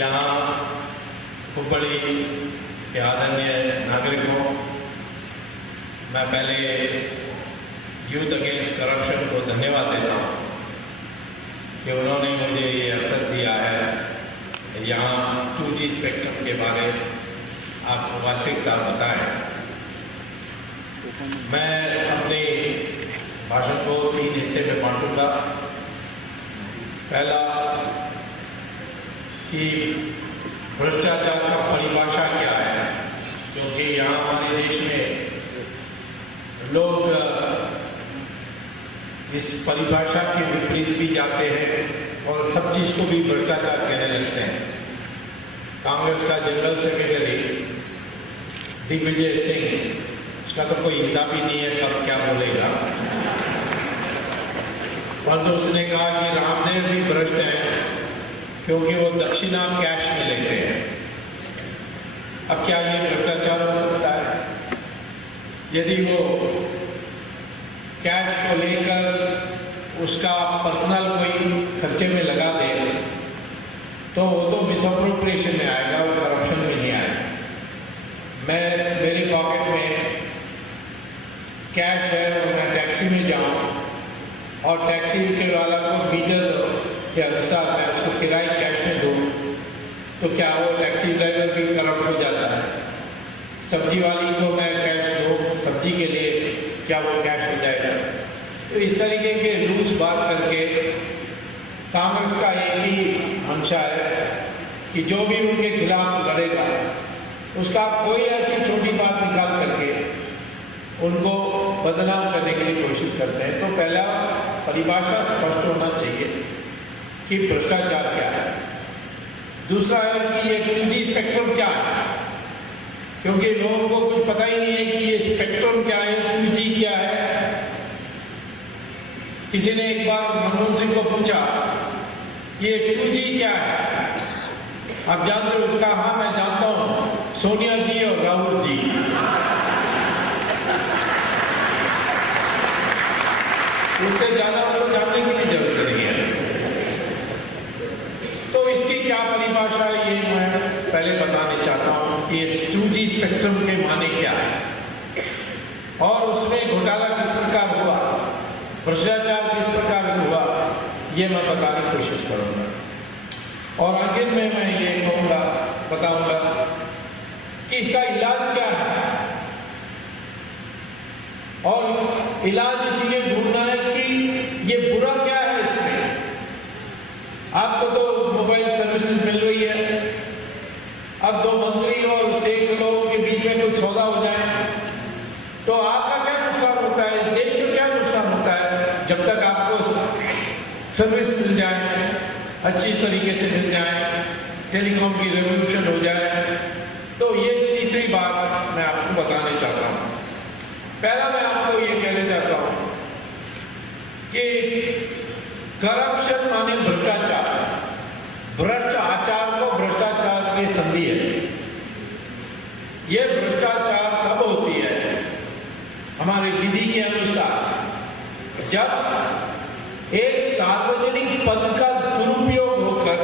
यहाँ हुबली के आदरणीय नागरिकों, मैं पहले यूथ अगेंस्ट करप्शन को धन्यवाद देता हूँ कि उन्होंने मुझे ये अवसर दिया है यहाँ 2G स्पेक्ट्रम के बारे आपको वास्तविकता बताएं। मैं अपने भाषण को 3 हिस्से में बांटूंगा। पहला कि भ्रष्टाचार का परिभाषा क्या है, क्योंकि यहाँ हमारे देश में लोग इस परिभाषा के विपरीत भी जाते हैं और सब चीज़ को भी भ्रष्टाचार कहने लगते हैं। कांग्रेस का जनरल सेक्रेटरी दिग्विजय सिंह, उसका तो कोई हिसाब ही नहीं है कब क्या बोलेगा, और तो उसने कहा कि रामदेव भी भ्रष्ट हैं क्योंकि वो दक्षिणा कैश में लेते हैं। अब क्या ये भ्रष्टाचार हो सकता है? यदि वो कैश को लेकर उसका पर्सनल कोई खर्चे में लगा दे तो वो तो मिसअप्रोप्रिएशन में आएगा, वो करप्शन में नहीं आएगा। मेरी पॉकेट में कैश है और मैं टैक्सी में जाऊँ और टैक्सी के वाला को मीटर के अनुसार मैं उसको किराए कैश में दूँ तो क्या वो टैक्सी ड्राइवर भी करप्ट हो जाता है? सब्जी वाली को मैं कैश दूँ सब्जी के लिए, क्या वो कैश हो जाएगा? तो इस तरीके के लूज बात करके कांग्रेस का एक ही मंशा है कि जो भी उनके खिलाफ लड़ेगा उसका कोई ऐसी छोटी बात निकाल करके उनको बदनाम करने के लिए कोशिश करते हैं। तो पहला परिभाषा स्पष्ट होना चाहिए कि भ्रष्टाचार क्या है। दूसरा है कि ये 2G स्पेक्ट्रम क्या है, क्योंकि लोगों को कुछ पता ही नहीं है कि ये स्पेक्ट्रम क्या है, 2G क्या है। किसी ने एक बार मनमोहन सिंह को पूछा ये 2G क्या है, आप जानते हो? उसका हाँ मैं जानता हूँ, सोनिया जी और राहुल जी। उससे ज्यादा उनको जानने की भी जरूरत नहीं है। तो इसकी क्या परिभाषा है ये मैं पहले बताना चाहता हूँ कि इस 2G स्पेक्ट्रम के माने क्या है और उसमें घोटाला किस प्रकार हुआ, भ्रष्टाचार किस प्रकार हुआ, ये मैं बताने की कोशिश करूँगा। और आखिर में मैं ये कहूँगा, बताऊँगा कि इसका इलाज क्या है और इलाज इसीलिए ढूंढना है कि ये बुरा क्या है इसमें। आपको तो मोबाइल सर्विसेज मिल रही है, अब 2 मंत्री और 6 लोगों के बीच में कुछ सौदा हो जाए तो आपका क्या नुकसान होता है, इस देश का क्या नुकसान होता है? जब तक आपको सर्विस मिल जाए, अच्छी तरीके से मिल जाए, टेलीकॉम की रेवोल्यूशन हो जाए। तो ये तीसरी बात मैं आपको बताना चाहता हूँ। पहला मैं आपको ये कहना चाहता हूँ कि करप्शन माने भ्रष्टाचार, भ्रष्ट आचार को भ्रष्टाचार की संधि है। ये भ्रष्टाचार कब होती है? हमारी विधि के अनुसार जब एक सार्वजनिक पद का दुरुपयोग होकर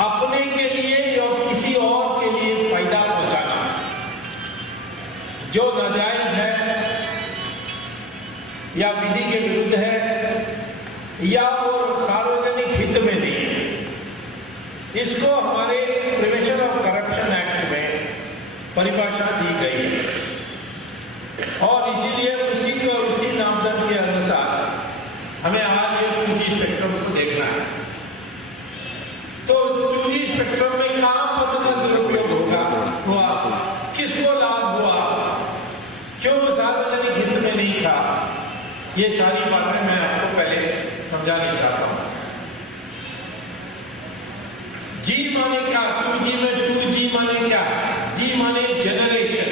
अपने के लिए या किसी और के लिए फायदा पहुंचाना, जो नाजायज है या विधि के विरुद्ध है या वो सार्वजनिक हित में नहीं है, इसको हमारे प्रिवेंशन ऑफ करप्शन एक्ट में परिभाषा दी गई है। और इसीलिए उसी मापदंड के अनुसार हमें आज 2G स्पेक्ट्रम को देखना है। तो 2G स्पेक्ट्रम में कहाँ पद का दुरुपयोग हुआ, किसको लाभ हुआ, क्यों सार्वजनिक हित में नहीं था, ये सारी बातें मैं आपको पहले समझाना चाहता हूँ। जी माने क्या? 2G में 2G माने क्या? जी माने जनरेशन,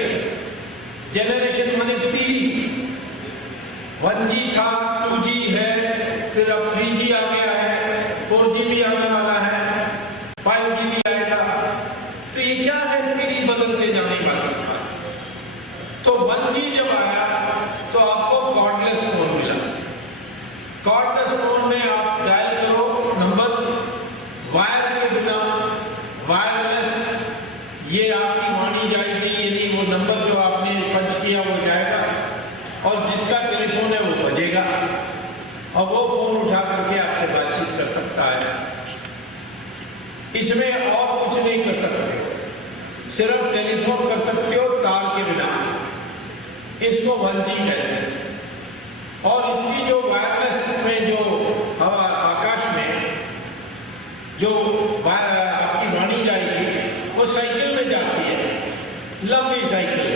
जनरेशन माने पीढ़ी। 1G था, 2G है, फिर अब 3G आ गया है, 4G भी आने वाला है, 5G भी आएगा। तो ये क्या है? पीढ़ी बदलते जाने वाली बात। तो 1G जब आया तो आपको कॉर्डलेस फोन मिला। कॉर्डलेस फोन में आप डायल करो नंबर वायर के बिना इसमें और कुछ नहीं कर सकते, सिर्फ टेलीफोन कर सकते हो तार के बिना। इसको 1G कहते हैं। और इसकी जो वायरलेस में जो हवा आकाश में जो आपकी वाणी जाएगी वो साइकिल में जाती है, लंबी साइकिल।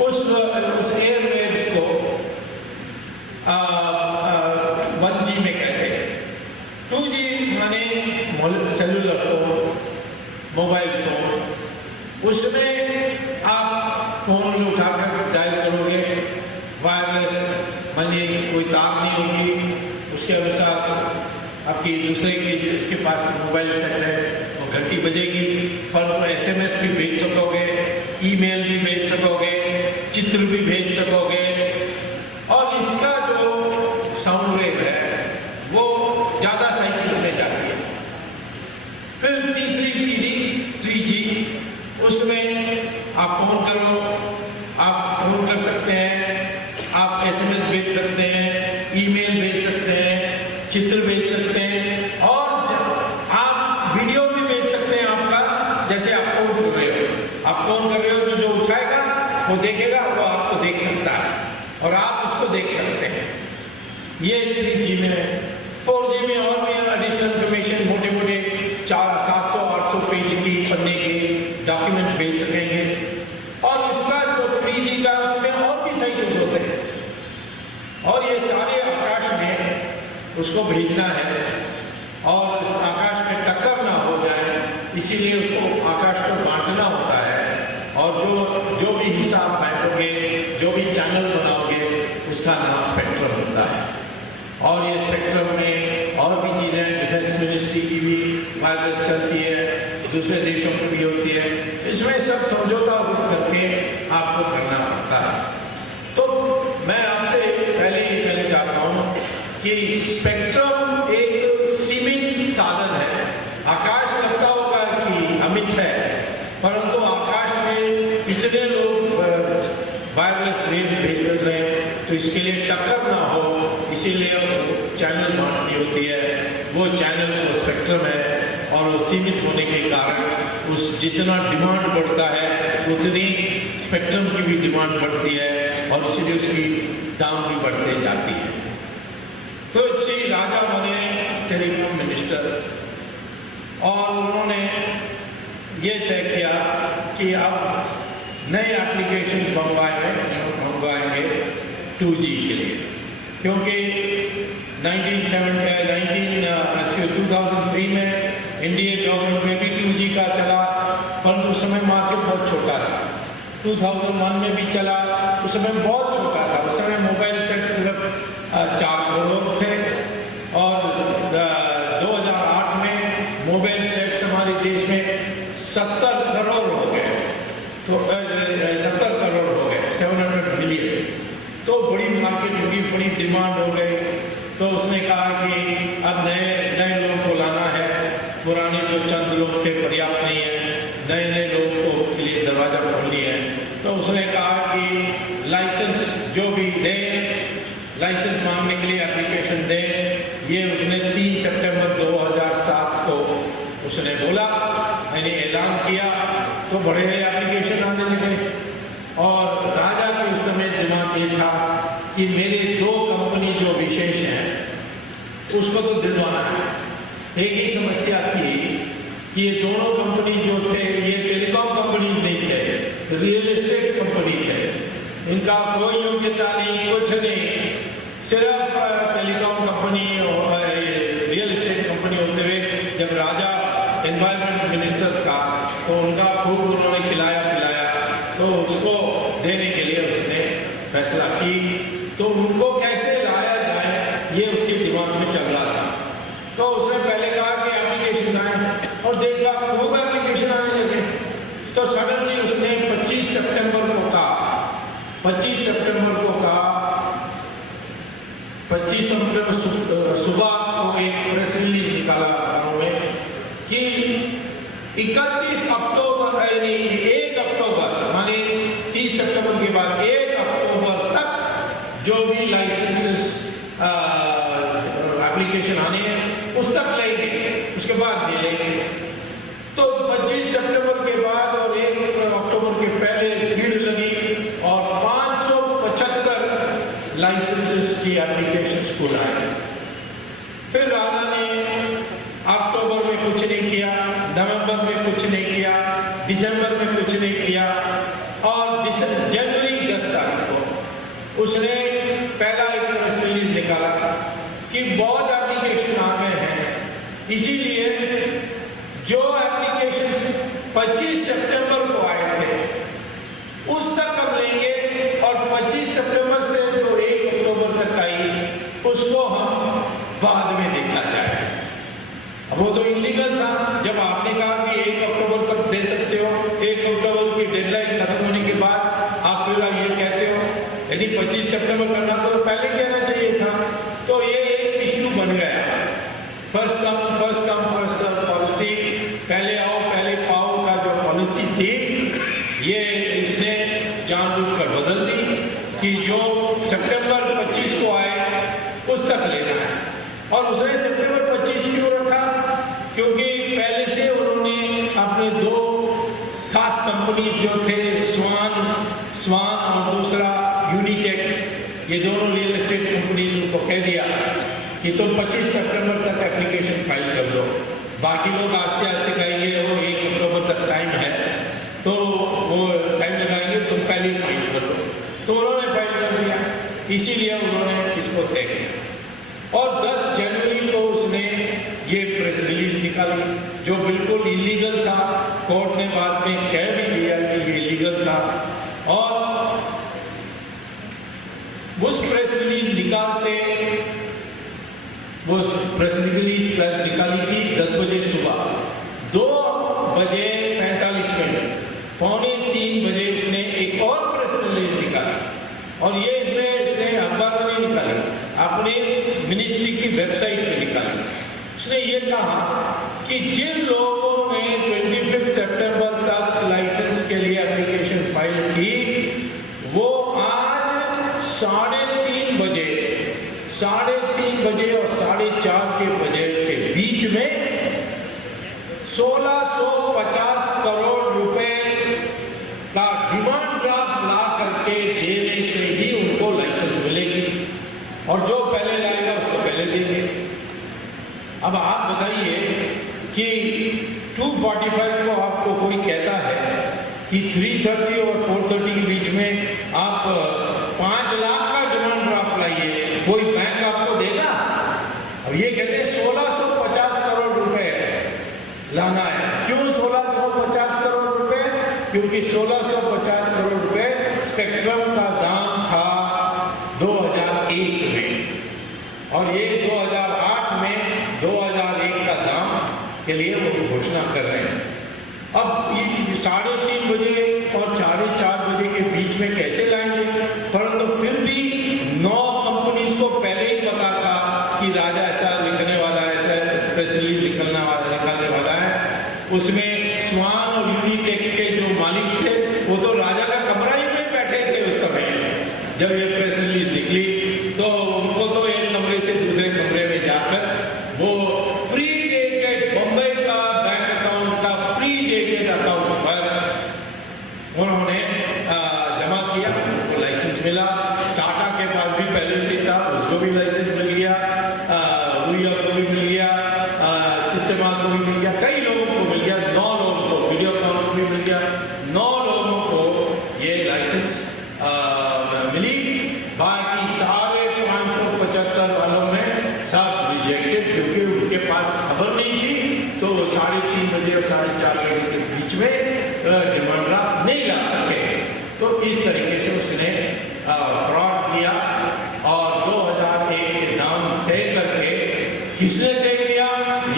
उस एयरवेव्स को 1G में कहते हैं। 2G माने सेलुलर फोन, मोबाइल फोन। उसमें आप फोन उठाकर डायल करोगे, वायरलेस मानिए कोई तार नहीं होगी, उसके अनुसार आपकी दूसरे की जिसके पास मोबाइल सेट है वो घंटी बजेगी, पर तो SMS भी भेज सकोगे, ईमेल भी भेज सकोगे, चित्र भी भेज सकोगे। और इसका जो साउंड वेव है वो ज़्यादा साइकिल में जाती है। फिर तीसरी पीढ़ी 3G, उसमें आप फोन करो, आप फोन कर सकते हैं, आप SMS भेज सकते हैं, ईमेल भेज सकते हैं, चित्र भेज सकते हैं, और आप वीडियो भी भेज सकते हैं आपका। जैसे आप फोन कर रहे हो, तो जो उठाएगा वो देखेगा, वो आपको देख सकता है और आप उसको देख सकते हैं। ये 3G में है। 4G में और भी एडिशनल इंफॉर्मेशन, मोटे मोटे 700-800 पेज की पन्ने के डॉक्यूमेंट भेज सकेंगे। और इसका जो 3G का, उसमें और भी साइकिल्स होते हैं और ये सारे आकाश में उसको भेजना है और इस आकाश में टक्कर ना हो जाए, इसीलिए उसको आकाश को बांटना होता है। और जो भी हिस्सा आप बांटोगे, जो भी चैनल बनाओगे, उसका नाम स्पेक्ट्रम होता है। और ये स्पेक्ट्रम में और भी चीज़ें, डिफेंस मिनिस्ट्री की भी वायरलेस चलती है, दूसरे देशों की भी होती है। इसमें सब समझौता करके आपको करना पड़ता है। तो मैं आपसे पहले ये कहना चाहता हूँ कि स्पेक्ट्रम एक सीमित साधन है। आकाश लगता होगा कि अमित है, परंतु आकाश में इतने लोग वायरलेस वेव भेज रहे हैं, तो इसके लिए टक्कर ना हो, इसीलिए चैनल बांटनी होती है। वो चैनल वो स्पेक्ट्रम है और वो सीमित होने के कारण उस जितना डिमांड बढ़ता है उतनी स्पेक्ट्रम की भी डिमांड बढ़ती है और इसीलिए उसकी दाम भी बढ़ते जाती है। तो श्री राजा बने टेलीकॉम मिनिस्टर और उन्होंने ये तय किया कि अब नए एप्लीकेशन मंगवाएंगे 2G के लिए, क्योंकि 2003 में इंडियन गवर्नमेंट में भी 2G का चला, परंतु उस समय मार्केट बहुत छोटा था। 2001 में भी चला, उस समय बहुत छोटा था। उस समय मोबाइल सेट सिर्फ 4 करोड़ थे और 2008 में मोबाइल सेट्स हमारे देश में 70 करोड़ हो गए, तो 70 करोड़ हो गए, 700 मिलियन। तो बड़ी मार्केट होगी, बड़ी डिमांड हो गई। तो उसने कहा कि अब नए लोगों को लाना है, पुराने जो चंद लोग थे पर्याप्त नहीं है, नए लोगों को के लिए दरवाजा खोलनी है। तो उसने कहा कि लाइसेंस जो भी दें, लाइसेंस मांगने के लिए एप्लीकेशन दें। ये उसने 3 सितंबर 2007 को उसने बोला, मैंने ऐलान किया, तो बड़े एप्लीकेशन आने लगे। और राजा के उस समय दिमाग ये था कि मेरे 2 कंपनी जो विशेष हैं उसको तो दिलवाना है। एक ही समस्या थी कि ये दोनों कंपनी जो थे ये टेलीकॉम कंपनी नहीं थे, रियल एस्टेट कंपनी थे। इनका कोई योग्यता नहीं, कुछ नहीं, सिर्फ टेलीकॉम कंपनी और रियल एस्टेट कंपनी होते हुए जब राजा एनवायरमेंट मिनिस्टर था तो उनका खूब उन्होंने खिलाया पिलाया, तो उसको देने के लिए उसने फैसला की। तो उनको कैसे लाया जाए ये उसके दिमाग में चल रहा था। तो उसने पहले कहा कि एप्लीकेशन आए और देखा खूब एप्लीकेशन आने लगे। तो सडनली उसने 25 सितंबर को कहा 25 सितंबर सुबह को एक प्रेस रिलीज निकाला गाँव में कि 31 अक्टूबर यानी 1 अक्टूबर माने 30 सितंबर के बाद 1 अक्टूबर तक जो भी लाइसेंसेस एप्लीकेशन आने हैं उस तक लेंगे, उसके उसके बाद नहीं लेंगे। तो 25 सितंबर के बाद और 1 अक्टूबर के पहले भीड़ लगी और 575 लाइसेंसेस की एप्लीकेशन स्कूल आए। फिर राजा ने अक्टूबर में कुछ नहीं किया, नवंबर में कुछ नहीं किया, दिसंबर में कुछ नहीं किया और जनवरी 10 तारीख को उसने पहला एक प्रेस रिलीज निकाला कि बहुत एप्लीकेशन आ गए हैं, इसीलिए जो एप्लीकेशन 25 सितंबर को आए थे उस तक हम लेंगे और 25 सितंबर से जो 1 अक्टूबर तक आई उसको हम बाद में देखा जाए। अब वो तो इलीगल था। जब आपने कहा कि 1 अक्टूबर तक दे सकते हो, 1 अक्टूबर की डेडलाइन खत्म होने के बाद आप फिर ये कहते हो, यदि 25 सितंबर करना तो पहले कहना चाहिए था। तो ये एक इश्यू बन गया, first come first serve policy, पहले आओ पहले पाओ का जो पॉलिसी थी ये इसने जानबूझकर बदल दी कि जो सितंबर 25 को आए उस तक लेना है। और उसने सितंबर 25 क्यों रखा? क्योंकि पहले से उन्होंने अपने 2 खास कंपनीज जो थे, स्वान और दूसरा यूनिटेक, ये दोनों रियल एस्टेट कंपनीज उनको कह दिया कि तुम 25 सितंबर तक एप्लीकेशन फाइल कर दो, बाकी लोग आस्ते आस्ते कहेंगे वो 1 अक्टूबर तक टाइम है तो वो टाइम लगाएंगे, तुम पहले फाइल कर दो। तो उन्होंने फाइल कर दिया, इसीलिए उन्होंने इसको तय किया। और 10 जनवरी को उसने ये प्रेस रिलीज निकाली जो बिल्कुल इलीगल था। कोर्ट ने बाद में कह भी दिया कि ये इलीगल था। और उस प्रेस रिलीज निकालते, वो प्रेस रिलीज निकाली थी 10 बजे सुबह, 2 बजे 45 मिनट, पौने 3 बजे उसने एक और प्रेस रिलीज निकाली। और ये इसने अखबार में नहीं निकाली, अपने मिनिस्ट्री की वेबसाइट पे निकाली। उसने ये कहा कि जिन लोगों ने 25 सितंबर तक लाइसेंस के लिए एप्लीकेशन फाइल की वो आज 3:30 बजे और 4:30 बजे के बीच में 1650 करोड़ रुपए का डिमांड ड्राफ्ट ला करके देने से ही उनको लाइसेंस मिलेगी और जो पहले लाएगा उसको पहले देंगे। अब आप बताइए कि 245 को आपको कोई कहता है कि 330 और 430 के बीच में आप 5 लाख का डिमांड ड्राफ्ट लाइए, कोई बैंक आपको देगा? अब ये कहते हैं 1650 करोड़ रुपए लाना है। क्यों 1650 करोड़ रुपए? क्योंकि 1650 करोड़ रुपए स्पेक्ट्रम का दाम था 2001 में और ये 2008 में 2001 का दाम के लिए वो घोषणा कर रहे हैं। अब ये 3:30 बजे और 4:30 बजे के बीच में कैसे लाएंगे? परंतु फिर भी 9 कंपनीज को पहले ही पता था कि राजा ऐसा लिखने वाला है, ऐसा प्रेस रिलीज निकालने वाला है। उसमें स्वान और यूनिटेक के जो मालिक थे वो तो राजा का कमरा ही में बैठे थे उस समय जब ये प्रेस रिलीज निकली। तो उनको तो एक कमरे से दूसरे कमरे में जाकर वो प्रीडेटेड बम्बई का बैंक अकाउंट का प्रीडेटेड अकाउंट पर उन्होंने जमा किया, उनको लाइसेंस मिला। टाटा के पास भी पहले से था, उसको भी लाइसेंस मिल गया, रुइया को भी मिल गया, सिस्टमा को भी मिल गया, कई लोगों को मिल गया, 9 लोगों को, वीडियोकॉन को भी मिल गया, 9 लोगों को ये लाइसेंस मिली। बाकी सारे 575 वालों में सब रिजेक्टेड क्योंकि उनके पास खबर नहीं थी, तो 3:30 बजे और 4:30 बजे के बीच में डिमांड ड्राफ्ट नहीं ला सके। तो इस तरीके से उसने फ्रॉड किया और 2001 के दाम तय करके, किसने तय किया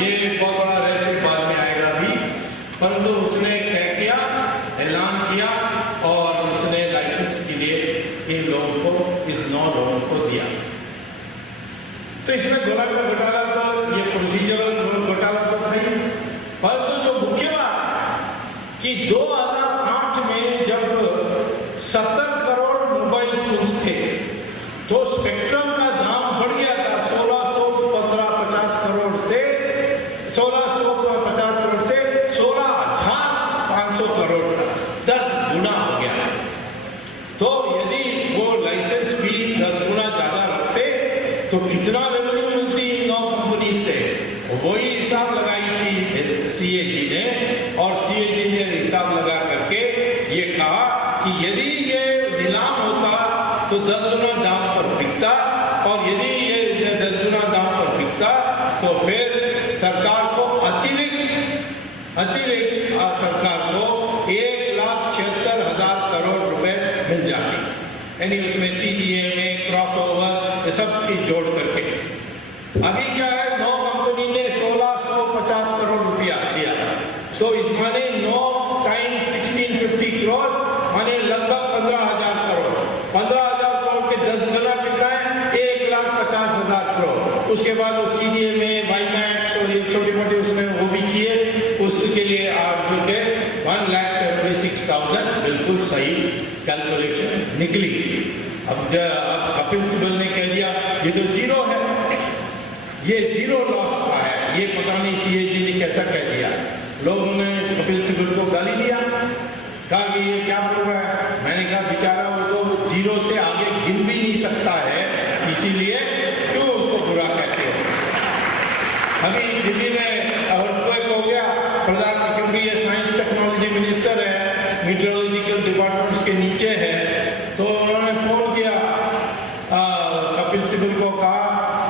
ये बहुत बड़ा रहस्य बाद में आएगा भी, परंतु उसने तय किया, ऐलान किया और उसने लाइसेंस के लिए इन लोगों को, इस 9 लोगों को दिया। तो इसमें घोटाला तो ये प्रोसीजरल घोटाला तो था ही, परंतु जो मुख्य बात कि 2008 में जब 70 करोड़ मोबाइल फोन्स थे तो स्पेक्ट्रम का दाम बढ़ गया था 1650 करोड़ से 1600 वही हिसाब लगाई थी सीएजी ने, और सीएजी ने हिसाब लगा करके ये कहा कि यदि ये नीलाम होता तो 10 गुना दाम पर बिकता, और यदि ये 10 गुना दाम पर बिकता तो फिर सरकार को अतिरिक्त सरकार को 1,76,000 करोड़ रुपए मिल जाते, यानी उसमें सीडीए में क्रॉस ओवर सब की जोड़ करके। अभी क्या है, 9 कंपनी ने 1,650 करोड़ रुपया दिया, तो इस माने 9 टाइम्स 1,650 करोड़ माने लगभग 15,000 करोड़। 15,000 करोड़ के 10 गुना कितना है, 1,50,000 करोड़। उसके बाद वो सीडीए में वाईमैक्स और ये छोटे मोटे उसमें वो भी किए, उसके लिए आप जो के 1,76,000 बिल्कुल सही कैलकुलेशन निकली। अब कपिल सिब्बल ने कह दिया ये तो जीरो है, ये जीरो लॉस का है, ये पता नहीं सीएजी ने कैसा कह दिया। लोगों ने कपिल सिब्बल को गाली दिया, कहा कि ये क्या बोल रहा है। मैंने कहा बेचारा वो तो जीरो से आगे गिन भी नहीं सकता है, इसीलिए क्यों उसको बुरा कहते हो। अभी दिल्ली में अर्थक्वेक हो गया, प्रधान क्योंकि ये साइंस टेक्नोलॉजी मिनिस्टर है, मीटरोलॉजिकल डिपार्टमेंट उसके नीचे है, तो उन्होंने फोन किया कपिल सिब्बल को, कहा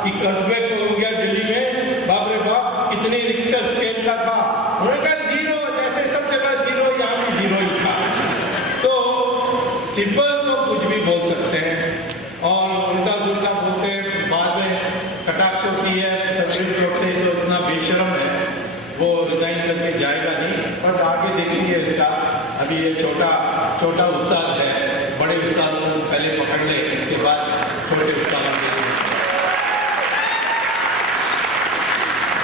कि अर्थक्वेक हो गया दिल्ली में, बाप रे बाप कितने रिक्टर स्केल का था। उन्होंने कहा जीरो, जैसे सब जगह जीरो, यहाँ भी जीरो ही था। तो सिब्बल तो कुछ भी बोल सकते हैं और उल्टा सुल्टा बोलते हैं, बाद में कटाक्ष होती है सुप्रीम कोर्ट से, जो इतना बेशरम है वो रिजाइन करके जाएगा नहीं। और आगे देखेंगे इसका, अभी ये छोटा उस्ताद है, बड़े उस्ताद को पहले पकड़ ले, इसके बाद छोटे उस्ताद।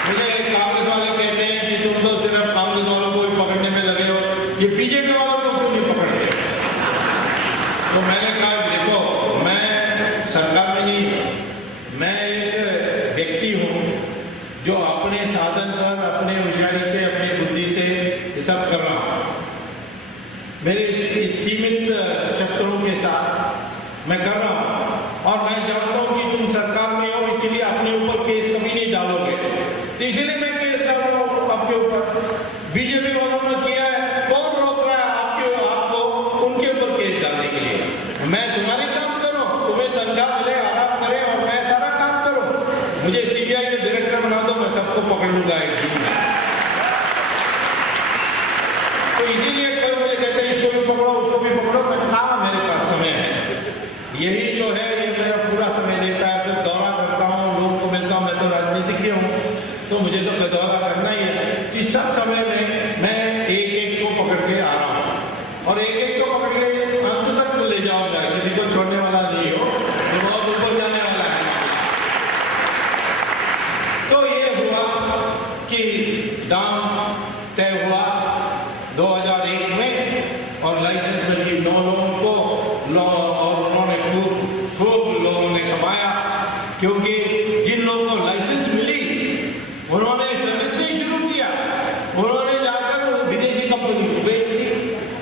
मुझे कांग्रेस वाले कहते हैं कि तुम तो सिर्फ कांग्रेस वालों को ही पकड़ने में लगे हो, ये बीजेपी वालों को क्यों नहीं पकड़ते। तो मैंने कहा देखो, मैं सरकार में नहीं, मैं एक व्यक्ति हूँ जो अपने साधन पर, अपने होशियारी से, अपनी बुद्धि से ये सब कर रहा हूँ। मेरे इस सीमित शस्त्रों के साथ मैं कर रहा हूँ, और मैं जानता हूँ कि तुम सरकार में हो, इसीलिए अपने ऊपर केस कभी नहीं डालोगे, तो इसीलिए मैं केस डाल रहा हूँ आपके ऊपर। बीजेपी वालों ने किया है, कौन रोक रहा है आपको उनके ऊपर केस डालने के लिए। मैं तुम्हारे काम करूँ, तुम्हें धंधा मिले, आराम करे, और मैं सारा काम करूँ। मुझे सीबीआई के डायरेक्टर बना दो, मैं सबको पकड़ लूंगा एक दिन में। तो इसीलिए कोई मुझे कहते हैं इसको भी पकड़ो, उसको भी पकड़ो। मैं कहा मेरे पास समय है, यही जो है ये मेरा पूरा समय लेता है। फिर दौरा करता हूँ, लोगों को मिलता हूँ, मैं तो राजनीतिज्ञ हूँ, तो मुझे तो दौरा करना ही है। इस सब समय में मैं एक को पकड़ के आ रहा हूँ, और एक को पकड़ के अंत तक ले जाऊंगा, किसी को छोड़ने वाला नहीं हो, तो बहुत ऊपर जाने वाला है। तो ये हुआ कि दाम तय हुआ 2001 में, और लाइसेंस मिली 9 लोगों को, और उन्होंने खूब लोगों ने कमाया, क्योंकि जिन लोगों को लाइसेंस मिली उन्होंने सर्विस नहीं शुरू किया, उन्होंने जाकर विदेशी कंपनी को बेच दी।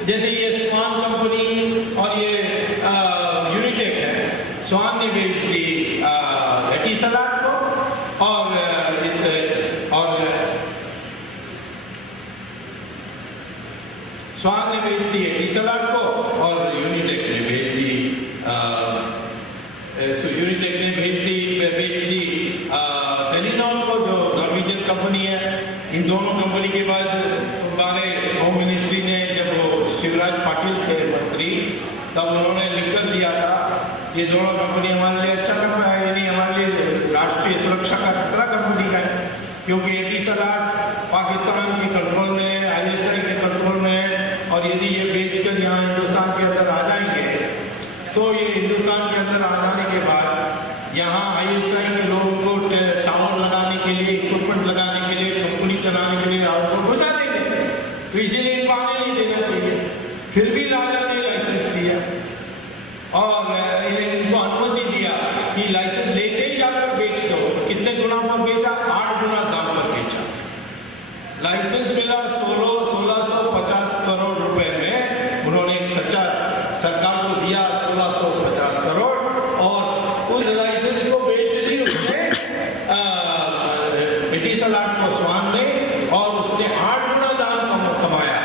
जैसे ये स्वान कंपनी और ये यूनिटेक है, स्वान ने बेच दी एटिसलाट को, और स्वान ने बेच दी एटिसलाट को, और यूनिटेक ने बेच दी टेलीनॉर को, जो नॉर्वेजियन कंपनी है। इन दोनों कंपनी के बाद हमारे होम मिनिस्ट्री ने, जब वो शिवराज पाटिल थे मंत्री, तब उन्होंने लिखकर दिया था ये दोनों कंपनी हमारे लिए अच्छा कर रहा है, यानी हमारे लिए राष्ट्रीय सुरक्षा का खतरा कंपनी का है, क्योंकि एटिसलाट पाकिस्तान के कंट्रोल में है, ISI के कंट्रोल में है, और यदि ये बेचकर यहाँ हिंदुस्तान के अंदर आ जाएंगे, तो ये हिंदुस्तान के अंदर आ जाने के बाद यहाँ ISI के लोगों को टावर लगाने के लिए, इक्विपमेंट लगाने के लिए, कंपनी चलाने के लिए आउटपुट घुसा देंगे। तो इसीलिए इनको आने नहीं देना चाहिए। फिर भी राजा ने लाइसेंस दिया, और इनको अनुमति दिया कि लाइसेंस लेते ही जाकर बेच दो। कितने गुना पर बेचा? 8 गुना दाम पर बेचा। लाइसेंस मिला 1650 करोड़ रुपए में, उन्होंने खर्चा सरकार को दिया 1650 करोड़, और उस लाइसेंस को बेच दी उसने एटिसलाट प्लाट को स्वान ने और उसने 8 गुना दाम कमाया,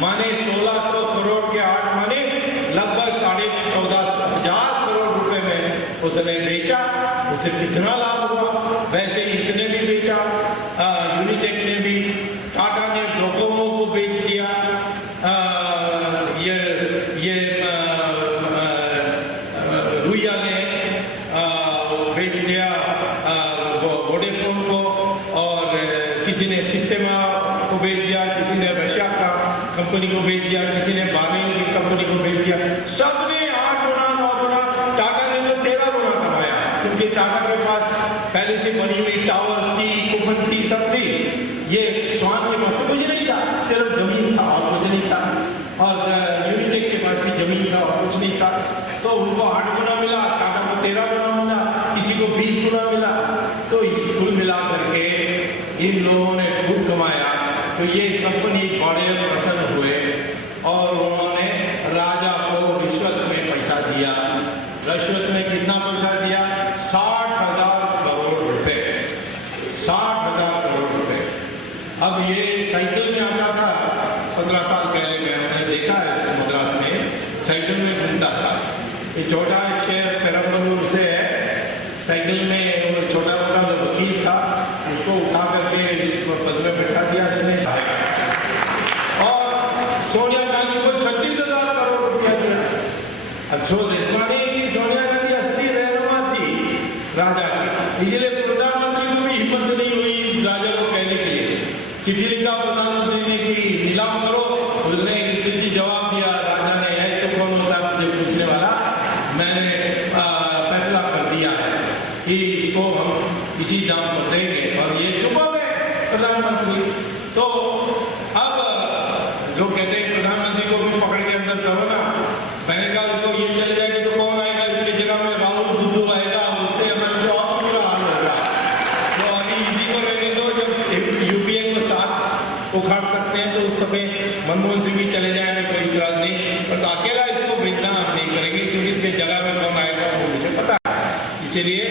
माने 1600 करोड़ के 8 माने लगभग 14,500 करोड़ रुपए में उसने बेचा। उसे कितना लाभ हुआ। वैसे ही इसने भी बेचा, यूनिटेक ने भी, टाटा ने डोकोमो को बेच दिया, ये रुइया ने बेच दिया वोडाफोन को, और किसी ने सिस्टेमा को बेच दिया, किसी ने रशिया का कंपनी को बेच दिया, किसी ने बाहरीन की कंपनी को बेच दिया। सबने 8 गुना 9 गुना, टाटा ने तो 13 गुना कमाया, क्योंकि टाटा के पास पहले से बनी हुई टावर्स थी, इक्विपमेंट थी, सब थी। ये स्वान के पास कुछ नहीं था, सिर्फ जमीन था और कुछ नहीं था, और यूनिटेक के पास भी जमीन था और कुछ नहीं था। तो उनको 8 गुना मिला, टाटा को 13 गुना मिला, किसी को 20 गुना मिला। तो इस कुल मिला करके इन लोगों ने खूब कमाया। तो ये कंपनी बड़े प्रसन्न हुए और उन्होंने राजा को रिश्वत में पैसा दिया। रिश्वत में कितना पैसा दिया? 60,000 करोड़ रुपए, 60,000 करोड़ रुपए। अब ये साइकिल में आता था, 15 साल पहले मैंने देखा है, मद्रास में साइकिल में घूमता था। ये छोटा शहर पेरम्बलूर से है, साइकिल में वो छोटा मोटा जो वकील था उसको उठा करके इस पद में बैठा दिया इसने, और सोनिया गांधी को 36,000 करोड़ रुपया दिया। अब जो माने कि सोनिया गांधी असली रहनुमा थी राजा की, इसलिए प्रधानमंत्री को भी हिम्मत नहीं हुई राजा को कहने के लिए। चिट्ठी लिखा प्रधानमंत्री ने कि नीलाम करो, उसने चिट्ठी जवाब दिया राजा ने, है तो कौन होता है मुझे पूछने वाला, मैंने फैसला कर दिया है कि इसको हम इसी दाम पर देंगे, और ये चुपा है प्रधानमंत्री। तो अब लोग कहते हैं प्रधानमंत्री को भी पकड़ के अंदर करो ना। मैंने कहा तो ये चले जाएगी तो कौन आएगा इसकी जगह में? राहुल बुद्धू आएगा, उससे हमें जो और बुरा हाल होगा। तो अभी इसी को रहने दो, जब यूपीए को साथ उखाड़ सकते हैं तो उस समय मनमोहन सिंह भी चले जाएंगे, कोई इतराज नहीं, पर तो अकेला इसको भेजना हम नहीं करेंगे, क्योंकि इसके जगह में कौन आएगा वो मुझे पता है। इसीलिए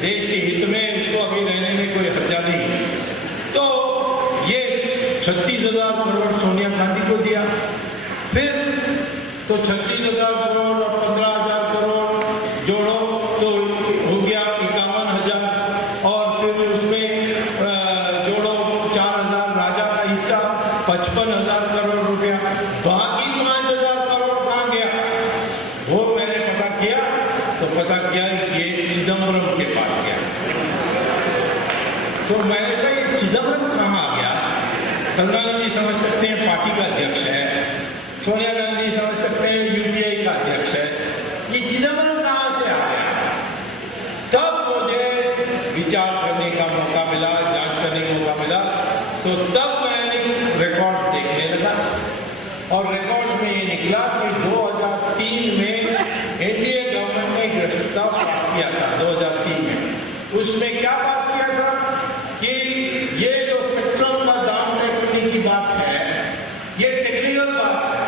देश के हित में उसको अभी रहने में कोई हर्जा नहीं। तो ये 36,000 करोड़ सोनिया गांधी को दिया, फिर तो 36,000 करोड़ और 15,000 करोड़ जोड़ो तो हो गया 51,000, और फिर उसमें जोड़ो 4,000 राजा का हिस्सा, 55,000 करोड़ रुपया। बाकी 5,000 करोड़ कहाँ गया? वो मैंने पता किया तो पता किया कि चिदम्बरम के पास गया। तो मैंने कहा ये चिदम्बरम कहाँ आ गया? कंगना गांधी समझ सकते हैं पार्टी का अध्यक्ष है, सोनिया गांधी समझ सकते हैं यूपीए का अध्यक्ष है, ये चिदम्बरम कहाँ से आ गया? तब मुझे विचार करने का मौका मिला, जांच करने का मौका मिला, तो तब मैंने रिकॉर्ड्स देखने लगा, और रिकॉर्ड में ये निकला कि 2003 में एनडीए गवर्नमेंट ने एक प्रस्ताव पास किया था 2003 में। उसमें क्या पास किया था कि ये जो स्पेक्ट्रम का दाम तय करने की बात है, ये टेक्निकल बात है,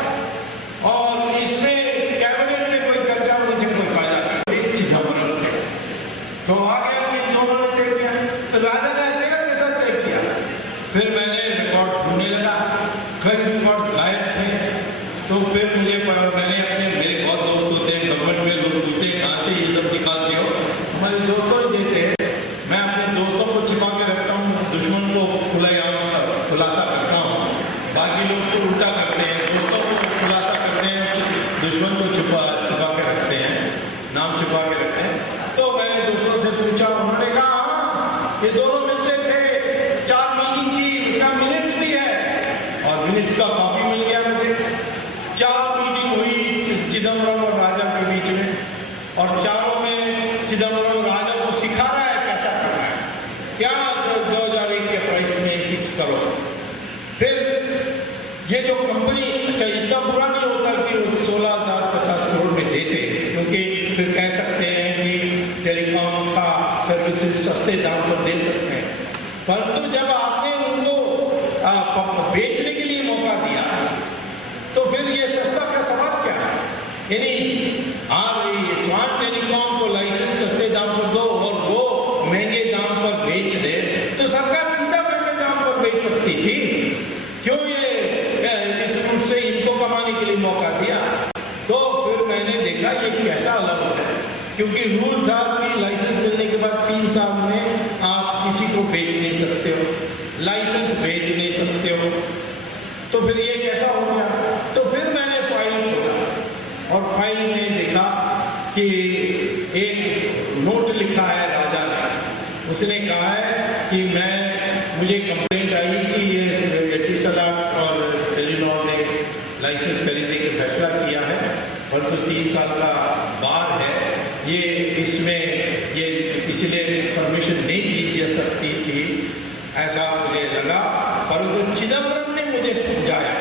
और इसमें कैबिनेट में कोई चर्चा होने से कोई फायदा नहीं। चिदम्बरम थे तो आगे इन दोनों ने तय किया, तो राजा ने कैसा तय किया? फिर मैंने रिकॉर्ड ढूंढने लगा, कई रिकॉर्ड गायब थे। तो फिर मुझे मैंने अपने, मेरे बहुत दोस्त होते हैं गवर्नमेंट में, लोग पूछते हैं कहाँ से ये सब निकालते हो? हमारे दोस्तों ही देते हैं। मैं अपने दोस्तों को छिपा के रखता हूँ, दुश्मन को खुलासा करता हूँ। बाकी लोग तो उल्टा करते हैं, दोस्तों को खुलासा करते हैं, दुश्मन को छुपा के रखते हैं, नाम छुपा के रखते हैं। तो मैंने दोस्तों से पूछा, उन्होंने कहा हाँ ये दोनों मिलते थे, 4 मीटिंग की, उनका मिनट्स भी है, और मिनट्स का कॉपी मिल गया मुझे। 4 मीटिंग हुई चिदम्बरम और राजा के बीच में, और चारों में चिदम्बरम राजा को सिखा रहा है कैसा करना है, क्या 2001 के प्राइस में फिक्स करो। फिर ये जो कंपनी, अच्छा इतना बुरा नहीं होता कि 16,050 करोड़ में देते, क्योंकि फिर कह सकते हैं कि टेलीकॉम का सर्विसेज सस्ते दाम पर दे सकते हैं, परंतु जब आपने उनको बेचने के लिए मौका दिया तो फिर ये सस्ता का सवाल क्या है? यानी स्वान टेलीकॉम को लाइसेंस सस्ते दाम पर दो और वो महंगे दाम पर बेच दे, तो सरकार सीधा पेमेंट बेच सकती थी, क्यों ये इस रूट से इनको कमाने के लिए मौका दिया? तो फिर मैंने देखा ये कैसा अलग है, क्योंकि रूल था कि लाइसेंस मिलने के बाद 3 साल में आप किसी को बेच नहीं सकते हो, लाइसेंस बेच नहीं सकते हो। तो फिर ये कैसा हो गया? तो फिर मैंने फाइल खोला और फाइल में देखा कि एक नोट लिखा है राजा ने। उसने कहा है कि मुझे कंप्लेंट आई कि ये एटिसलाट और टेलीनॉर ने लाइसेंस खरीदने का फैसला किया है और तो 3 साल का बार है, ये इसमें ये इसलिए परमिशन नहीं दी जा सकती थी, ऐसा मुझे लगा। परंतु चिदम्बरम ने मुझे समझाया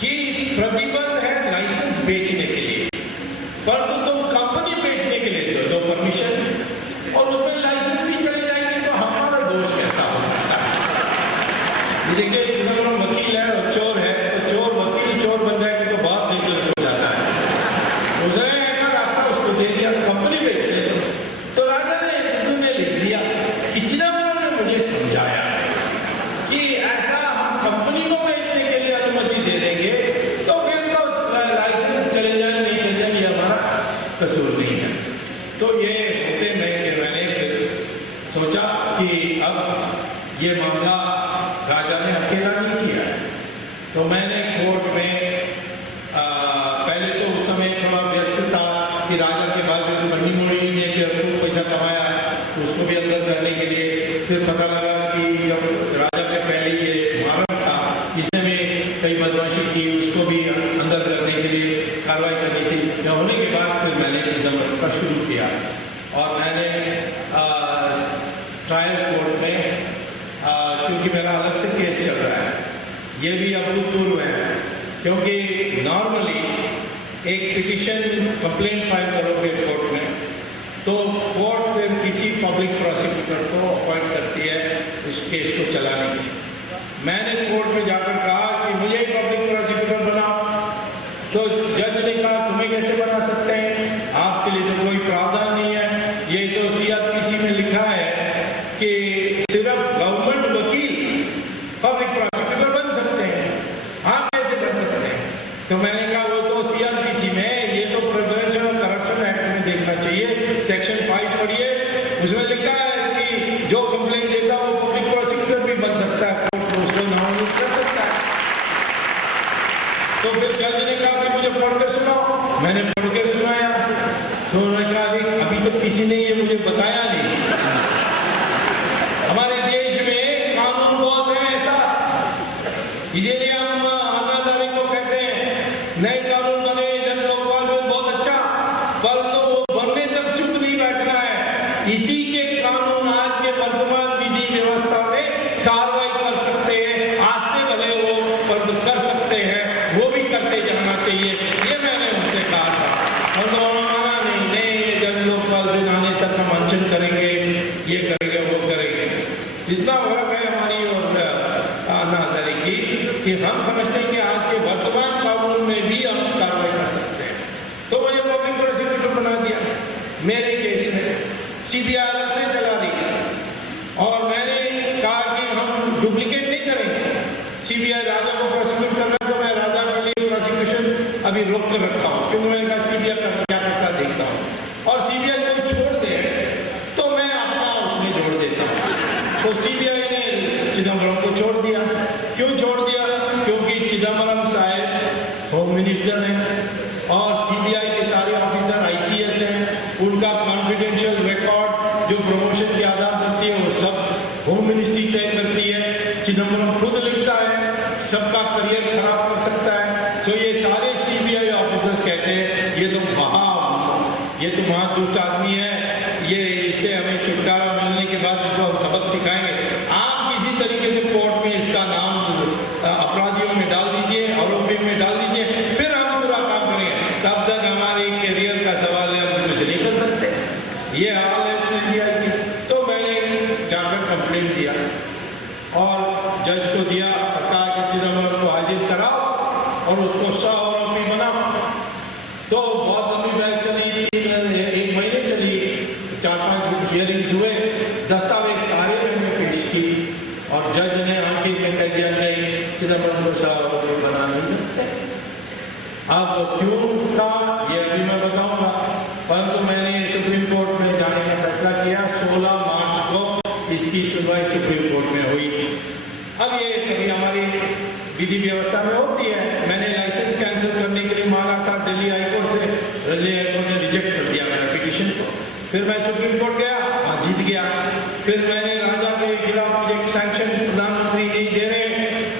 कि प्रतिबंध है लाइसेंस बेचने के लिए, परंतु तुम कंपनी बेचने के लिए दो परमिशन और उसमें लाइसेंस भी चले जाएंगे, तो हमारा दोष कैसा हो सकता है? देखिए, चिदम्बरम वकील है और चोर है, तो चोर वकील चोर बन जाएगा तो बहुत नेचर हो जाता है। उसने ऐसा रास्ता उसको दे दिया, कंपनी बेच दे। तो राजा ने हिंदू में लिख दिया कि चिदम्बरम ने मुझे समझाया कि ऐसा हम कंपनी को बेचने के लिए अनुमति दे देंगे तो फिर तो लाइसेंस चले जाए नहीं चले जाए, ये हमारा कसूर नहीं है। तो ये होते मैंने फिर सोचा कि अब ये मामला राजा ने अकेला नहीं किया है, तो मैंने कोर्ट में पहले तो उस समय थोड़ा व्यस्त था कि राजा के बाद बन्नी मोड़ी ने खूब पैसा कमाया तो उसको भी अंदर करने के लिए फिर पता लगा कि जब राजा के पहले ये महाराज था इसने में कई बदमाशी की, उसको भी अंदर करने के लिए कार्रवाई करनी थी। होने के बाद फिर मैंने चिदम्बरम का शुरू किया और मैंने ट्रायल कोर्ट में क्योंकि मेरा अलग से केस चल रहा है, ये भी अभूतपूर्व है, क्योंकि नॉर्मली एक पिटिशन कंप्लेंट फाइल करोगे कोर्ट में तो कोर्ट फिर किसी पब्लिक प्रोसिक्यूटर को अपॉइंट करती है उस केस को चलाने के लिए। मैंने कोर्ट में जाकर कहा कि मुझे ही पब्लिक प्रोसिक्यूटर बनाओ, तो जज ने कहा तुम्हें कैसे बना सकते हैं, आपके लिए तो कोई प्रावधान नहीं है, ये तो CRPC में लिखा है कि सिर्फ गवर्नमेंट वकील पब्लिक प्रोसिक्यूटर बन सकते हैं, आप कैसे बन सकते हैं? तो मैंने कहा वो तो CRPC में, ये तो प्रिवेंशन ऑफ करप्शन एक्ट में देखना चाहिए, सेक्शन 5 पढ़िए, उसमें लिखा है कि जो कंप्लेंट देता है वो पब्लिक प्रोसिक्यूटर भी बन सकता है, तो उसको नॉमिनेट कर सकता है। तो फिर जज ने कहा कि मुझे पढ़कर सुनाओ, मैंने पढ़कर सुनाया तो उन्होंने कहा कि अभी तो किसी ने ये मुझे बताया नहीं। हमारे देश में कानून बहुत है ऐसा, इसीलिए हम अन्नाधारी को कहते हैं नए कानून बने जन लोकपाल में बहुत अच्छा, पर तो वो बनने तक चुप नहीं बैठना है। इसी के कानून आज के वर्तमान विधि व्यवस्था में कार्रवाई कर सकते हैं, आस्ते भले वो पर कर सकते हैं, वो भी करते जाना चाहिए, ये मैंने उनसे कहा था। और उन्होंने माना नहीं जन लोकपाल दिन आने तक हम अनशन करेंगे, ये करेंगे वो करेंगे। इतना फर्क है हमारी और अन्ना हजारे की कि हम समझते हैं कि आज के वर्तमान कानून में भी हम कार्रवाई कर सकते हैं। तो मुझे पब्लिक प्रोसिक्यूटर बना दिया मेरे केस में, CBI अलग से चला रही है और मैंने कहा कि हम डुप्लीकेट नहीं करेंगे, CBI राजा को प्रोसिक्यूट करना है तो मैं राजा के लिए प्रोसिक्यूशन अभी रोक कर रखा हूँ, क्योंकि मैंने कहा CBI क्या करता देखता हूँ, और CBI को छोड़ दे तो मैं अपना उसमें जोड़ देता हूँ। तो CBI ने चिदम्बरम को छोड़ दिया। क्यों छोड़ दिया? क्योंकि चिदम्बरम साहब होम मिनिस्टर हैं और CBI के सारे ऑफिसर IPS हैं, उनका कॉन्फिडेंशियल रिकॉर्ड जो प्रमोशन के आधार बनती है वो सब होम मिनिस्ट्री तय करती है। चिदम्बरम खुद लिखता है, सबका करियर खराब कर सकता है। तो ये सारे CBI ऑफिसर्स कहते हैं ये तो महादुष्ट आदमी है, ये इससे हमें छुटकारा मिलने के बाद इसको हम सबक सिखाएंगे। आप किसी तरीके से कोर्ट में इसका नाम अपराधियों में डाल दीजिए, आरोपी में डाल दीजिए, फिर हम पूरा काम करेंगे। तब तक हमारे करियर का सवाल है, हम कुछ नहीं कर सकते। ये हाल है CBI की। तो मैंने जाकर कंप्लेंट दिया और जज को दिया, कहा कि चिदम्बरम को हाजिर कराओ और उसको सह आरोपी बनाओ। तो बहुत लंबी बहस चली, 1 महीने चली, 4-5 हियरिंग्स हुए, दस्तावेज सारे मैंने पेश की और जज ने आखिर में कह दिया नहीं, चिदम्बरम को सभापति बना नहीं सकते। अब क्यों था ये अभी मैं बताऊंगा, परंतु मैंने सुप्रीम कोर्ट में जाने का फैसला किया। 16 मार्च को इसकी सुनवाई सुप्रीम कोर्ट में हुई। अब ये कभी हमारी विधि व्यवस्था में होती है। मैंने लाइसेंस कैंसिल करने के लिए मांगा था दिल्ली हाईकोर्ट से, दिल्ली हाईकोर्ट ने रिजेक्ट कर दिया मेरा पिटीशन को। फिर मैं सुप्रीम कोर्ट गया, वहाँ जीत गया। फिर मैंने राजा के खिलाफ मुझे सैंक्शन प्रधानमंत्री नहीं दे रहे,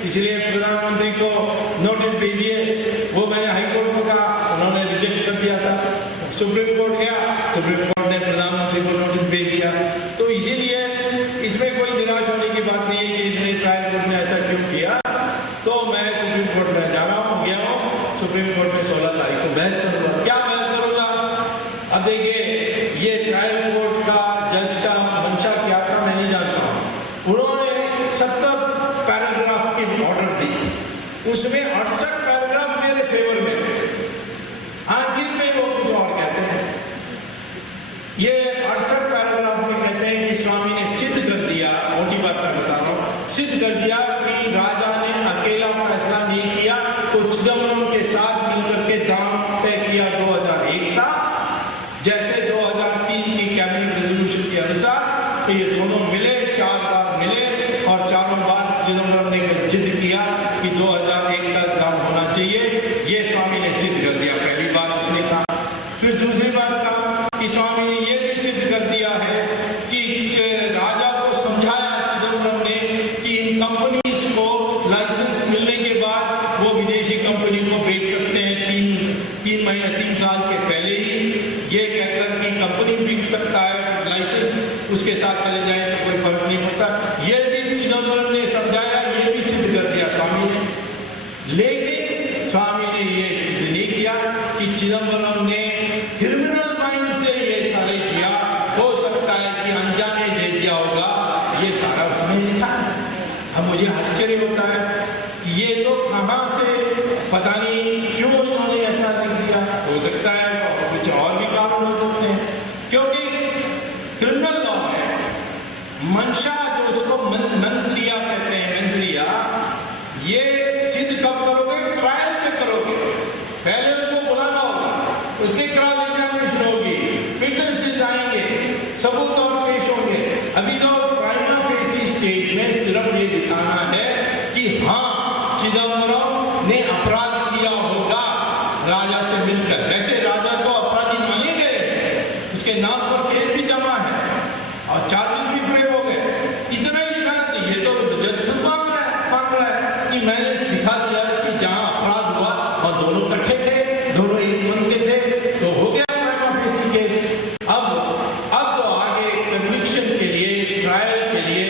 इसलिए प्रधानमंत्री को नोटिस भेजिए, वो मैंने हाईकोर्ट को कहा, उन्होंने रिजेक्ट कर दिया था। सुप्रीम कोर्ट गया, सुप्रीम कोर्ट ने प्रधानमंत्री को नोटिस भेज दिया। तो इसीलिए इसमें कोई निराश होने की बात नहीं है कि इसने ट्रायल कोर्ट ने ऐसा क्यों किया। तो मैं सुप्रीम कोर्ट में जा रहा हूँ, गया हूँ सुप्रीम कोर्ट में 16 तारीख को बहस करूँगा। क्या बहस करूँगा? अब देखिए, ये ट्रायल कोर्ट का जज का मंशा क्या था मैं नहीं जानता हूँ। उन्होंने 70 पैराग्राफ की ऑर्डर दी, उसमें 68 पैराग्राफ मेरे फेवर में है। आखिर में वो कुछ और कहते हैं। ये 68 पैराग्राफ में कहते हैं कि स्वामी ने सिद्ध कर दिया, मोटी बात मैं बता रहा हूँ, सिद्ध कर दिया कि राजा ने अकेला फैसला नहीं किया, तो चिदम्बरम के साथ मिलकर के दाम तय किया 2001 का, जैसे 2003 की कैबिनेट रेजोल्यूशन के अनुसार ये दोनों मिले, 4 बार मिले और चारों बार चिदम्बरम ने जिद किया कि 2001 का दाम होना चाहिए। ये स्वामी ने सिद्ध कर दिया, पहली बात उसने कहा। फिर दूसरी बात कहा कि स्वामी ने ये भी सिद्ध कर दिया है कि राजा को समझाया चिदम्बरम ने कि इन कंपनीज को लाइसेंस मिलने के बाद वो विदेशी कंपनी को बेच सकते हैं 3 साल के पहले ही। ये कहकर कि कंपनी बिक सकता है, लाइसेंस उसके साथ चले जाए तो कोई फर्क नहीं पड़ता, ये भी चिदम्बरम ने समझाया, ये भी सिद्ध कर दिया स्वामी ने। लेकिन स्वामी ने ये सिद्ध नहीं किया कि चिदम्बरम ने क्रिमिनल माइंड से ये सारे किया, हो सकता है कि अनजाने दे दिया होगा, ये सारा उसने लिखा है। अब मुझे आश्चर्य होता है, ये तो कहाँ से पता नहीं क्यों इन्होंने ऐसा लिख दिया। हो सकता है कुछ और भी कारण हो सकते हैं, क्योंकि क्रिमिनल लॉ में मंशा जो उसको मंजरिया कहते हैं, मंजरिया, ये सिद्ध कब करोगे? ट्रायल में करोगे। पहले उनको बुलाना होगा, उसकी क्रॉस एग्जामिनेशन होगी, विटनेसेस आएंगे, सबूत और पेश होंगे। अभी तो प्राइमा फेसी स्टेज में सिर्फ ये दिखाना है कि हाँ चिदम्बरम ने अपराध किया होगा राजा से मिलकर। वैसे राजा को अपराधी माने गए, उसके नाम पर केस भी जमा है और चार्जेस भी फ्रेम हो गए। इतना ही दिखा, ये तो जज खुद मांग रहा है कि मैंने दिखा दिया कि जहां अपराध हुआ और दोनों इकट्ठे थे, दोनों एक मन के थे, तो हो गया केस। अब तो आगे कन्विक्शन के लिए, ट्रायल के लिए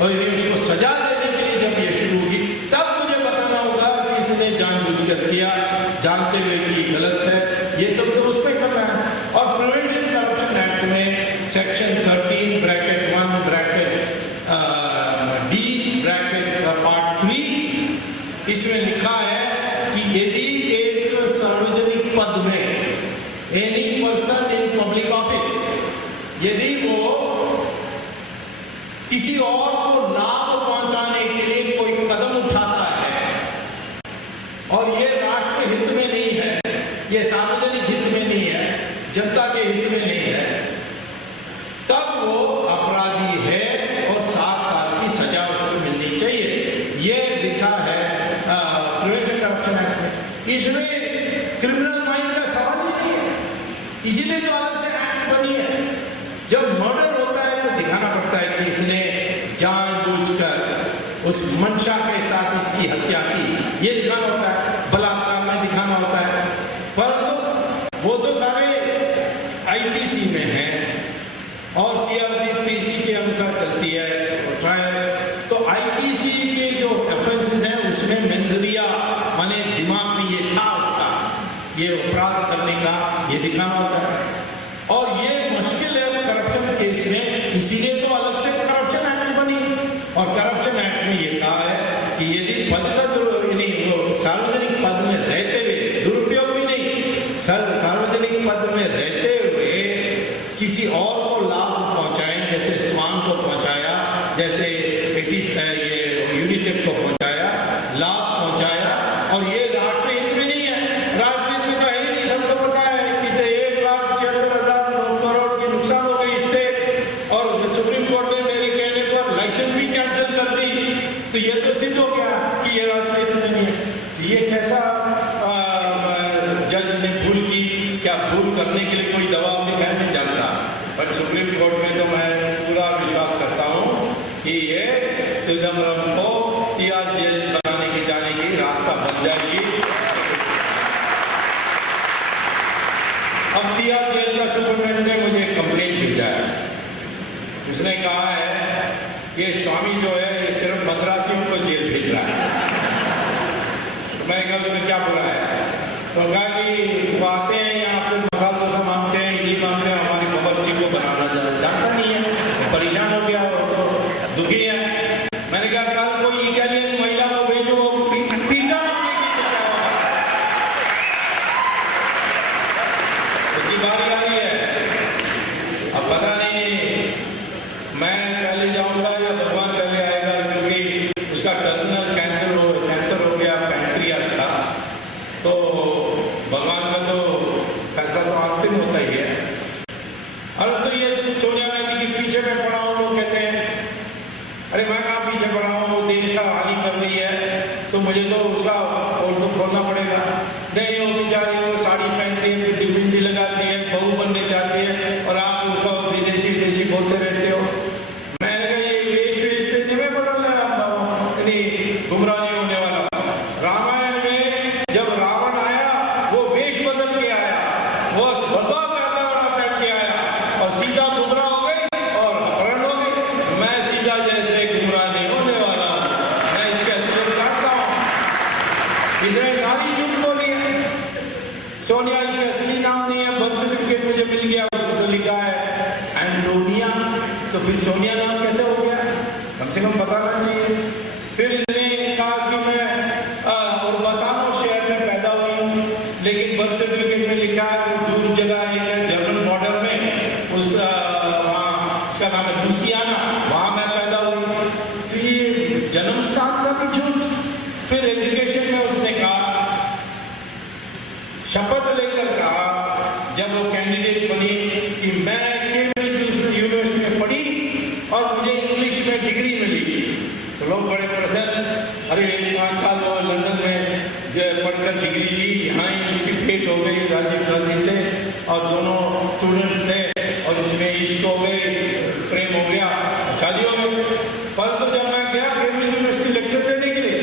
और उसको सजा देने के लिए जब ये शुरू होगी, तब मुझे बताना होगा कि इसने जानबूझकर किया, जानते हुए कि गलत है। ये सब तो उस पर करना है। और प्रिवेंशन करप्शन एक्ट में सेक्शन 13(1) डी पार्ट 3 इसमें लिखा है कि यदि एक सार्वजनिक पद में any person in public office, यदि वो किसी और को लाभ पहुंचाने के लिए कोई कदम उठाता है और ये राष्ट्र हित में नहीं है, ये सार्वजनिक हित में नहीं है, जनता के हित में नहीं है, तब वो अपराधी है और 7 साल की सजा उसको मिलनी चाहिए। ये लिखा है प्रिवेंशन करप्शन एक्ट में। इसमें क्रिमिनल माइंड का सवाल ही नहीं है, इसीलिए तो अलग से एक्ट बनी है। जब मर्डर होता है तो दिखाना पड़ता है कि इसने जानबूझकर उस मंशा के साथ इसकी हत्या की, ये दिखाना होता है। बलात्कार में दिखाना होता है, परंतु वो तो सारे आईपीसी में है और सीआरपीसी के अनुसार चलती है ट्रायल। तो आईपीसी के जो ऑफेंसेस हैं उसमें मेंजरिया माने दिमाग में ये था उसका, ये अपराध करने का ये दिखाना होता है। और ये मुश्किल है करप्शन केस में, इसीलिए तो अलग से करप्शन एक्ट बनी। और करप्शन एक्ट में ये कहा है कि यदि पद का सार्वजनिक पद में रहते हुए, दुरुपयोग भी नहीं, सार्वजनिक पद में रहते हुए किसी और को लाभ पहुंचाएं, जैसे स्वान को पहुंचाया, जैसे ये यूनिटेक को पहुंचाया, लाभ पहुंचाया। और ये राष्ट्रहित में नहीं है, राष्ट्रहित में तो है ही नहीं, सबको पता है कि 1,76,000 करोड़ की नुकसान हो गई इससे, और सुप्रीम कोर्ट ने मेरे कहने पर लाइसेंस भी कैंसिल कर दी। तो ये तो सिद्ध हो गया कि ये राष्ट्रहित में नहीं है। ये कैसा जज ने भूल की? क्या भूल करने के लिए कोई दबाव नहीं? मैं नहीं जानता, पर सुप्रीम कोर्ट में तो मैं पूरा विश्वास करता हूँ कि ये चिदम्बरम को तिहाड़ जेल बनाने के जाने की रास्ता बन जाएगी। अब तिहाड़ जेल का सुपरडेंट ने मुझे कंप्लेंट भेजा है। उसने कहा है ये स्वामी जो है ये सिर्फ मद्रासियों को जेल भेज रहा है। तो मैंने कहा उसमें क्या बुरा है? तो कहा कि वो आते हैं यहाँ पे मसाला डोसा मांगते हैं, इडली मांगते हैं, हमारी बावर्ची को बनाना जानता नहीं है, परेशान हो गया, वो तो दुखी है। मैंने कहा कल कोई इटालियन महिला को भेजो, पिज्जा मांगेगी तो क्या होगा? उसकी बारी आ रही है। अब पता नहीं मैं पहले जाऊंगा या भगवान पहले आएगा, क्योंकि उसका टर्मिनल कैंसर हो गया पैंक्रियास का। तो भगवान का तो फैसला तो अंतिम होता ही है। और तो ये सोनिया गांधी के पीछे मैं पड़ा हूँ, लोग कहते हैं अरे मैं कहाँ पीछे पड़ा हूँ, वो देश का हानि कर रही है तो मुझे तो उसका पोल तो खोलना पड़ेगा। नहीं, वो बेचारी वो साड़ी पहनती है, बिंदी लगाती है, बहू बनने चाहती है, और आप उसको विदेशी विदेशी बोलते रहते हो। मैंने कहा ये वेश से जिम्मे बदलना है, गुमराह नहीं होने वाला। रामायण में जब रावण आया वो वेश बदल के आया, वो भगवा पहन के आया, और सीधा गुमराह हो गई और अपहरण हो गई। मैं सीधा जैसे गुमराह नहीं होने वाला, मैं इसके असलियत जानता हूँ। इसने सारी झूठ बोली है। सोनिया इसका असली नाम नहीं है, बर्थ सर्टिफिकेट मुझे मिल गया, उसमें तो लिखा है एंटोनिया। तो फिर सोनिया नाम कैसे हो गया? कम से कम बताना चाहिए। फिर इसने कहा कि मैं बसानो शहर में पैदा हुई, लेकिन बर्थ सर्टिफिकेट में लिखा है दूर जगह है जर्मन बॉर्डर में, वहाँ उसका नाम है लुसियाना, वहाँ मैं पैदा हुई। तो ये जन्म स्थान का भी झूठ। फिर एजुकेशन में उसने कहा, शपथ लेकर कहा जब वो कैंडिडेट बनी कि मैं केम्ब्रिज यूनिवर्सिटी में पढ़ी और मुझे इंग्लिश में डिग्री मिली। तो लोग बड़े प्रसन्न, अरे 5 साल वो लंदन में पढ़कर डिग्री ली, यहाँ ही उसकी भेंट हो गई राजीव गांधी से, और दोनों स्टूडेंट्स थे, और इसमें इश्क हो गई, प्रेम हो गया, शादी हो गई। परंतु जब मैं गया केम्ब्रिज यूनिवर्सिटी लेक्चर देने के लिए,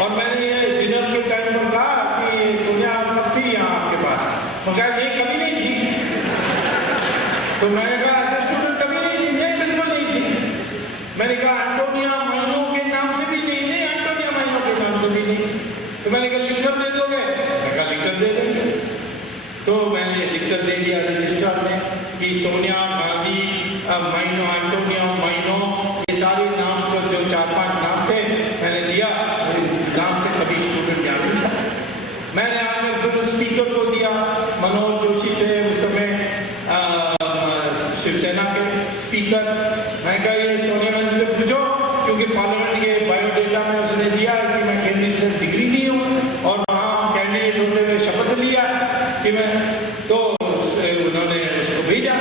और मैंने ये डिनर के टाइम पर कहा कि सोनिया कब थी यहाँ आपके पास? तो कहा नहीं, कभी नहीं थी। तो मैंने कहा ऐसे स्टूडेंट कभी नहीं थी? नहीं, बिल्कुल नहीं थी। मैंने कहा एंटोनिया माइनो के नाम से भी नहीं? नहीं, एंटोनिया माइनो के नाम से भी नहीं। तो मैंने कहा लिख कर दे दोगे? मैंने कहा लिख कर दे देंगे। तो मैंने लिख कर दे दिया रजिस्ट्रार में कि सोनिया गांधी माइनो, एंटोनिया माइनो, ये सारे नाम को जो 4-5 नाम थे मैंने दिया। नाम से कभी स्टूडेंट याद नहीं था। मैंने आकर फिर स्पीकर को दिया, मनोहर जोशी थे उस समय शिवसेना के स्पीकर। मैंने कहा ये सोनिया गांधी से पूछो, क्योंकि पार्लियामेंट के बायोडेटा में उसने दिया कि मैं केंद्रीय से डिग्री ली हूँ और वहाँ कैंडिडेट होते हुए शपथ लिया कि मैं, तो उन्होंने उसको भेजा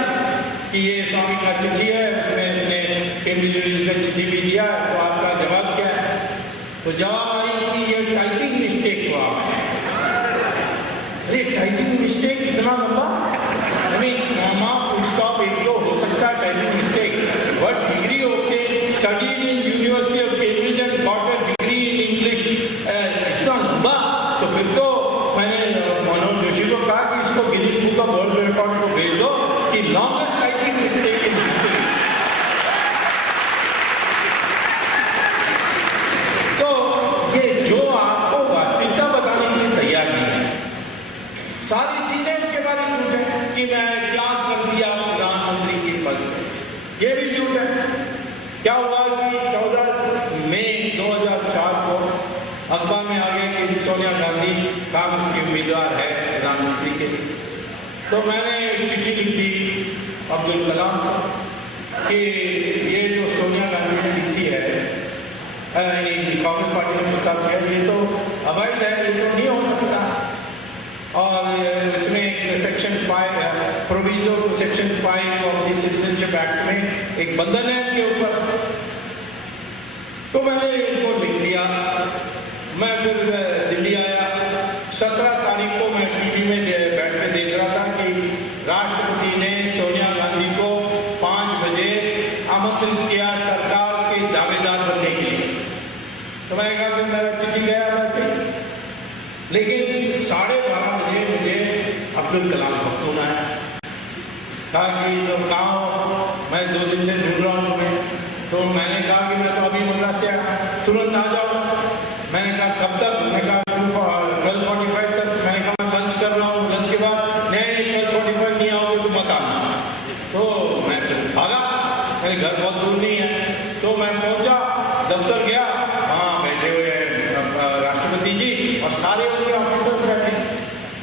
कि ये स्वामी का चिट्ठी है, उसमें उसने केंद्रीय यूनिवर्सिटी का चिट्ठी भी दिया, तो आपका जवाब क्या है? तो जवाब आई कि ये टाइपिंग मिस्टेक हुआ। अरे टाइपिंग मिस्टेक इतना लंबा? कॉमा फुल स्टॉप एक तो हो सकता है टाइपिंग मिस्टेक, बट डिग्री होके studied in university of Cambridge and got a degree in English, इतना लंबा? तो फिर तो मैंने मनोहर जोशी को कहा कि इसको Guinness book of world record को भेज दो कि longest typing mistake in history. तो ये जो आपको वास्तविकता बताने के लिए तैयार नहीं है, सारी चीजें उसके बारे में झूठ है कि मैं त्याग कर दिया प्रधानमंत्री के पद, ये भी झूठ है। क्या हुआ कि 14 मई 2004 को अखबार में आ गया कि सोनिया गांधी कांग्रेस की उम्मीदवार है प्रधानमंत्री के लिए। तो मैंने चिट्ठी लिख दी अब्दुल कलाम को कि ये जो सोनिया गांधी ने लिखी है कांग्रेस पार्टी ने प्रस्ताव किया ये तो अवैध है, ये तो नहीं हो सकता, और इसमें section 5 proviso section 5 of the citizenship act में एक बंधन है इनके ऊपर। तो मैंने इनको लिख दिया। मैं फिर दिल्ली आया। 17 तारीख को मैं टीवी में बैठ के देख रहा था कि राष्ट्रपति ने सोनिया गांधी को 5 बजे आमंत्रित किया सरकार के दावेदार बनने के लिए। तो मैंने कहा कि मेरा चिट्ठी गया वैसे, लेकिन 12:30 बजे मुझे अब्दुल कलाम का फोन आया। कहा कि जो गाँव मैं 2 दिन से ढूंढ रहा हूँ मैं। तो मैंने कहा कि मैं तो अभी मद्रास से आया, तुरंत आ जाओ। मैंने कहा कब तक? मैंने कहा 12:45 तक। मैंने कहा मैं लंच कर रहा हूँ, लंच के बाद नहीं 12:45 नहीं आओगे तो मत आना। तो मैं फिर भागा, मेरे घर बहुत दूर नहीं है। तो मैं पहुँचा, दफ्तर गया, हाँ बैठे हुए हैं राष्ट्रपति जी और सारे उनके ऑफिसर्स बैठे।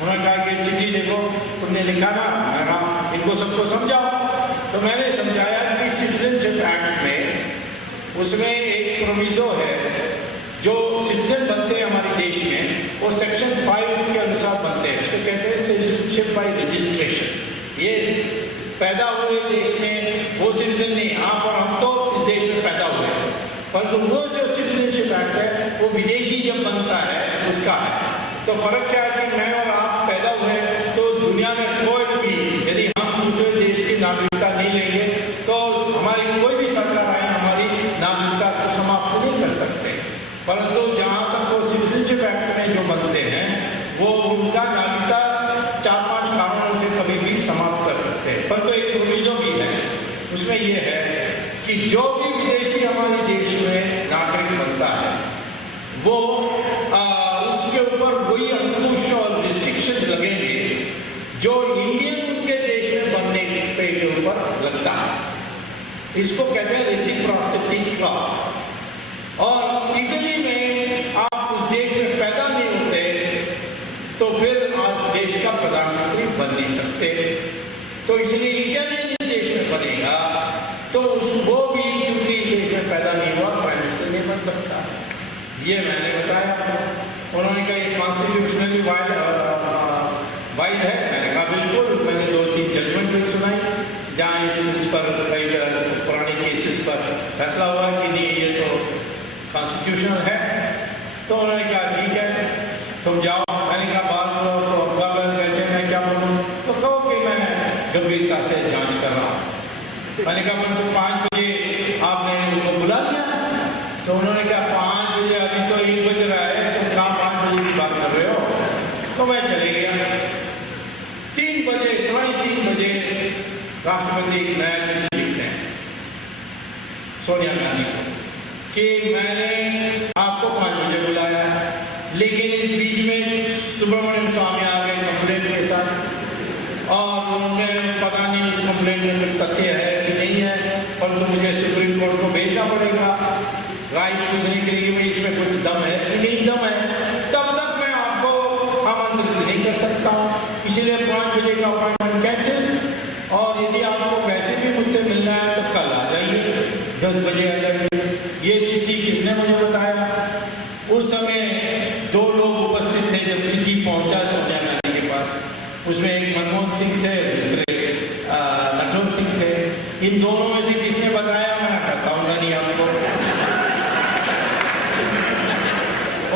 उन्होंने कहा कि चिट्ठी देखो तुमने लिखा ना। मैं कहा इनको सबको समझाओ। तो मैंने समझाया कि सिटीजनशिप एक्ट में उसमें एक प्रोविजो है, जो सिटीजन बनते हैं हमारे देश में वो सेक्शन 5 के अनुसार बनते हैं। इसको कहते हैं सिटीजनशिप बाय रजिस्ट्रेशन। ये पैदा हुए देश में वो सिटीजन नहीं, हाँ पर हम तो इस देश में पैदा हुए हैं, परंतु वो जो सिटीजनशिप एक्ट है वो विदेशी जब बनता है उसका है। तो फर्क क्या है कि मैं और आप पैदा हुए तो दुनिया में कोई भी यदि हम दूसरे देश की नागरिकता नहीं लेंगे तो हमारी कोई भी सरकार आए हमारी नागरिकता को समाप्त नहीं कर सकते। परंतु जहाँ तक वो सिटीजनशिप एक्ट में जो बनते हैं वो उनका नागरिकता 4-5 कारणों से कभी भी समाप्त कर सकते हैं। परंतु एक प्रोविजो भी है, उसमें ये है कि जो भी विदेशी हमारे देश में नागरिक बनता है वो उसके ऊपर वही अंकुश और रिस्ट्रिक्शंस लगेंगे जो इंडियन के देश में बनने के ऊपर लगता है। इसको कहते हैं रेसिप्रोसिटी क्लॉज। और इटली में आप उस देश में पैदा नहीं होते तो फिर आज देश का प्रधानमंत्री बन नहीं सकते। तो इसलिए इटालियन देश में बनेगा तो उसको भी क्योंकि इस देश में पैदा नहीं हुआ प्राइम मिनिस्टर नहीं बन सकता। ये मैंने बताया। उन्होंने कहा ये कॉन्स्टिट्यूशनली वाइड है। मैंने कहा बिल्कुल। मैंने 2-3 जजमेंट भी सुनाई जहाँ इस पर कई पुराने केसेस पर फैसला हुआ कि नहीं ये तो कॉन्स्टिट्यूशनल है। तो उन्होंने कहा ठीक है तुम जाओ। मैंने कहा बात करो तो अब्बाल बैठे मैं क्या बोलूँ? तो कहो कि मैं गंभीरता से जांच कर रहा हूँ। मैंने कहा परंतु 5 बजे आपने उनको बुला लिया। तो उन्होंने कहा 5 बजे अभी तो 1 बज रहा है, तुम कहाँ 5 बजे की बात कर रहे हो? तो मैं चले गया। 3 बजे 3:30 बजे राष्ट्रपति एक नया चिट्ठी लिखते हैं सोनिया गांधी को कि मैंने आपको 5 बजे बुलाया, लेकिन इस बीच में सुब्रमण्यम स्वामी आ गए कंप्लेंट के साथ और उन्होंने पता नहीं उस कंप्लेंट में कुछ तथ्य है कि नहीं है, परंतु मुझे सुप्रीम कोर्ट को भेजना पड़ेगा राय पूछने के लिए भाई इसमें कुछ दम है कि नहीं दम है, तब तक मैं आपको आमंत्रित नहीं कर सकता हूँ। इसीलिए 5 बजे का अपॉइंटमेंट कैंसिल। और यदि आपको वैसे भी मुझसे मिलना है तो कल आ जाइए, 10 बजे आ जाइए। ये चिट्ठी किसने मुझे बताया? उस समय 2 लोग उपस्थित थे जब चिट्ठी पहुंचा सोनिया गांधी के पास। उसमें एक मनमोहन सिंह थे, दूसरे नटवर सिंह थे। इन दोनों में से किसने बताया मैं बताऊंगा नहीं आपको।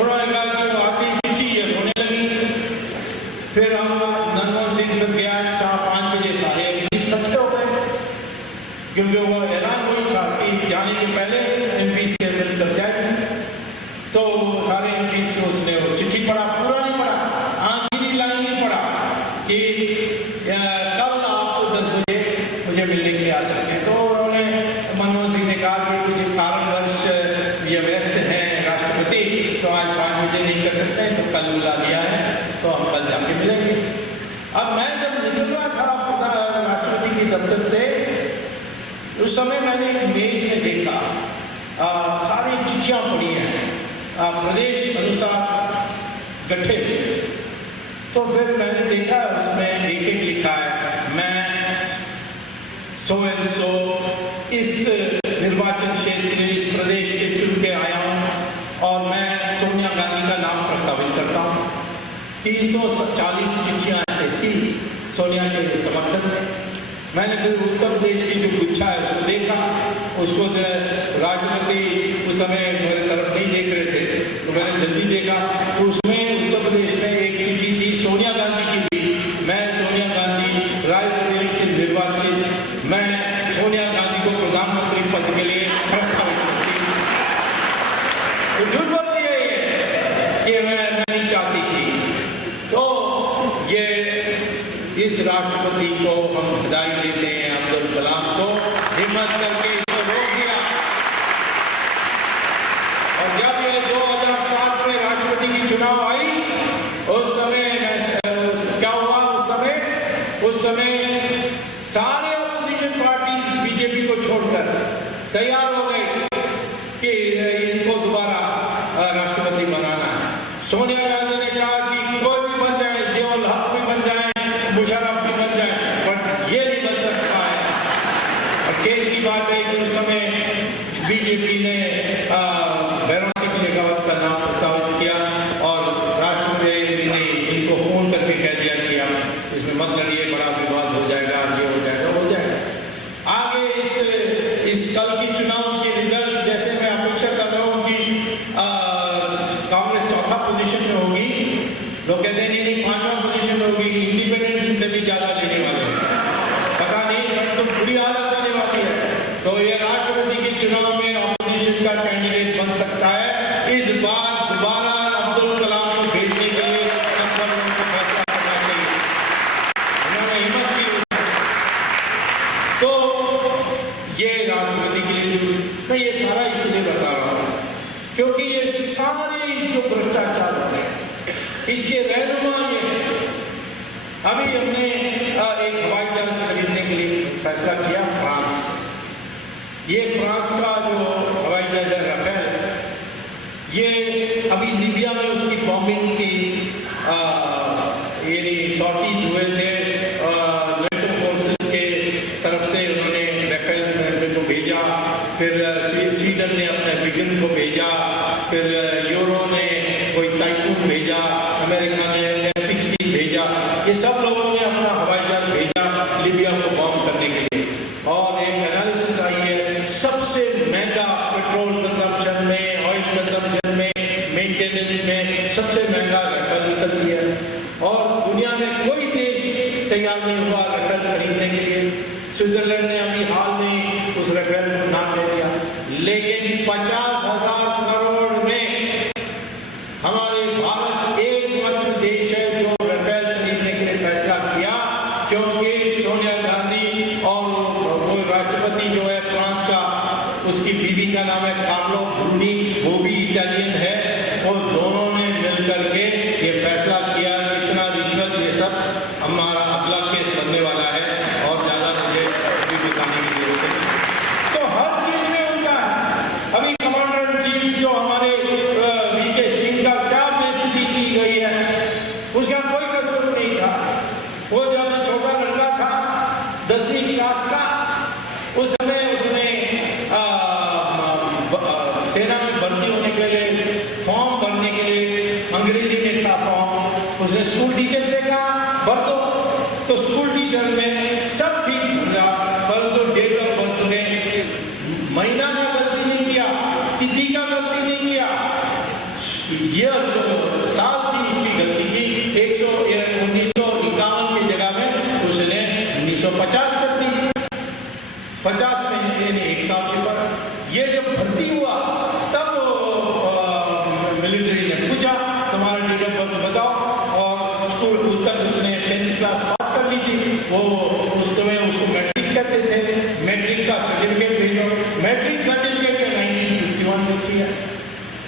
उन्होंने कहा कि आती चिट्ठी ये होने लगी। फिर हम मनमोहन सिंह फिर गया 4-5 बजे सारे इकट्ठे हो गए क्योंकि वो ऐलान हुई था कि जाने के पहले MP से मिलकर जाएंगे। तो सारे MP से उसने वो चिट्ठी पढ़ा, पूरा नहीं पढ़ा, आखिरी लाइन नहीं पढ़ा कि कल आप 10 बजे मुझे मिलने के लिए आ सकते हैं। तो उन्होंने मनमोहन सिंह ने कहा कि कुछ कारणवश ये व्यस्त हैं राष्ट्रपति तो आज 5 बजे नहीं कर सकते हैं, तो कल बुला लिया है तो हम कल जाके मिलेंगे। अब मैं जब निकल रहा था राष्ट्रपति की दफ्तर से उस समय मैंने मेज में देखा सारी चिट्ठियाँ पड़ी हैं प्रदेश अनुसार गठे। तो फिर मैंने देखा उसमें एक लिखा है मैं सो एंड सो इस निर्वाचन क्षेत्र में इस प्रदेश के चुन के आया हूँ सोनिया गांधी का नाम प्रस्तावित करता हूँ। 340 चिट्ठियाँ ऐसे थी सोनिया के समर्थन में। मैंने फिर उत्तर प्रदेश की जो गुच्छा है उसको देखा, उसको राष्ट्रपति उस समय मेरे तरफ नहीं देख रहे थे तो मैंने जल्दी देखा तो उसमें उत्तर प्रदेश में एक चिट्ठी थी सोनिया गांधी की भी। मैं सोनिया गांधी रायबरेली से निर्वाचित, मैं सोनिया गांधी को प्रधानमंत्री पद के लिए प्रस्तावित करती हूँ। तो झूठ बोलती है ये कि मैं नहीं चाहती थी। तो ये इस राष्ट्रपति को हम बधाई देते हैं, अब्दुल कलाम को, हिम्मत करके इसको रोक दिया। और जब ये 2007 में राष्ट्रपति की चुनाव आई उस समय क्या हुआ, उस समय सारे अपोजिशन पार्टीज बीजेपी को छोड़कर तैयार हो गए कि इनको दोबारा राष्ट्रपति बनाना है। सोनिया गांधी ने कहा कि कोई भी बन जाए, जियाउल हक भी बन जाए, मुशर्रफ भी बन जाए, पर ये नहीं बन सकता है। और खेल की बात है कि उस समय बीजेपी ने भैरव सिंह शेखावत का नाम प्रस्तावित किया और राष्ट्रपति ने इनको फोन करके कह दिया कि आप इसमें मत लड़िए, बड़ा विवाद हो जाएगा, ये हो जाएगा। आगे इस कल की चुनाव की रिजल्ट जैसे मैं अपेक्षा कर रहा हूँ कि कांग्रेस चौथा पोजीशन में होगी, लोग कहते हैं नहीं 5वां पोजीशन में होगी, इंडिपेंडेंस से भी ज्यादा लेने वाले हैं, पता नहीं तो बुरी हालत होने वाली है। तो ये राष्ट्रपति के चुनाव में ऑपोजिशन का कैंडिडेट बन सकता है। इस बार दोबारा अब्दुल कलाम को भेजने के लिए फैसला करना चाहिए, उन्होंने हिम्मत की। तो ये राष्ट्रपति के लिए मैं ये सारा इसलिए बता रहा हूँ क्योंकि ये सारे जो भ्रष्टाचार होते हैं इसके रहनुमा ये है। अभी हमने एक हवाई जहाज खरीदने के लिए फैसला किया फ्रांस से। ये फ्रांस का जो हवाई जहाज है राफेल, ये अभी लीबिया में उसकी बॉम्बिंग की ये सॉर्टीज हुए थे, नेटो फोर्सेस के तरफ से उन्होंने राफेल को भेजा, फिर स्वीडन ने अपने बिगिन को भेजा, फिर यूरो ने कोई टाइफून भेजा, अमेरिका ने F-16 भेजा, ये सब लोगों ने अपना हवाई जहाज भेजा लीबिया को बॉम्ब करने के लिए। और एक एनालिसिस आई है सबसे महंगा पेट्रोल कंजम्पशन में, ऑयल कंजम्पशन में, मेंटेनेंस में सबसे महंगा राफेल निकलती है और दुनिया में कोई देश तैयार नहीं हुआ राफेल खरीदने के लिए। स्विट्जरलैंड ने अभी हाल में उस राफेल को नाम ले दिया, लेकिन 50,000 करोड़ में हमारे भारत एकमात्र देश है जो राफेल खरीदने के लिए फैसला किया, क्योंकि सोनिया गांधी और वो राष्ट्रपति जो है फ्रांस का, उसकी बीवी का नाम है कार्लो ब्रूनी, वो भी इटालियन है, वो दोनों ने मिलकर के ये फैसला किया। इतना रिश्वत ये सब हमारा अगला केस बनने वाला है और ज्यादा मुझे भी बताने की जरूरत है। तो हर चीज में उनका है। अभी कमांडर इन चीफ जो हमारे वीके सिंह का क्या बेइज्जती की गई है, उसका कोई कसूर नहीं था। वो ज्यादा छोटा लड़का था 10वीं क्लास का, उस समय उसने सेना में भर्ती होने के लिए फॉर्म भरने के लिए अंग्रेजी में था फॉर्म, उसने स्कूल टीचर से कहा भर दो, तो स्कूल टीचर ने सब ठीक भरा, परंतु डेट ऑफ बर्थ ने महीना का गलती नहीं किया, तिथि का गलती नहीं किया, ये जो साल थी उसकी गलती की। 1951 की जगह में उसने 1950 कर दी, 50 में एक साल के फर्क। ये जब भर्ती हुआ तब मिलिट्री ने पूछा तुम्हारा डेट ऑफ बर्थ बताओ, और स्कूल उस तक उसने 10th क्लास पास कर ली थी, वो उस समय उसको मैट्रिक कहते थे, मैट्रिक का सर्टिफिकेट भेजो, मैट्रिक सर्टिफिकेट में 1951 लिखी है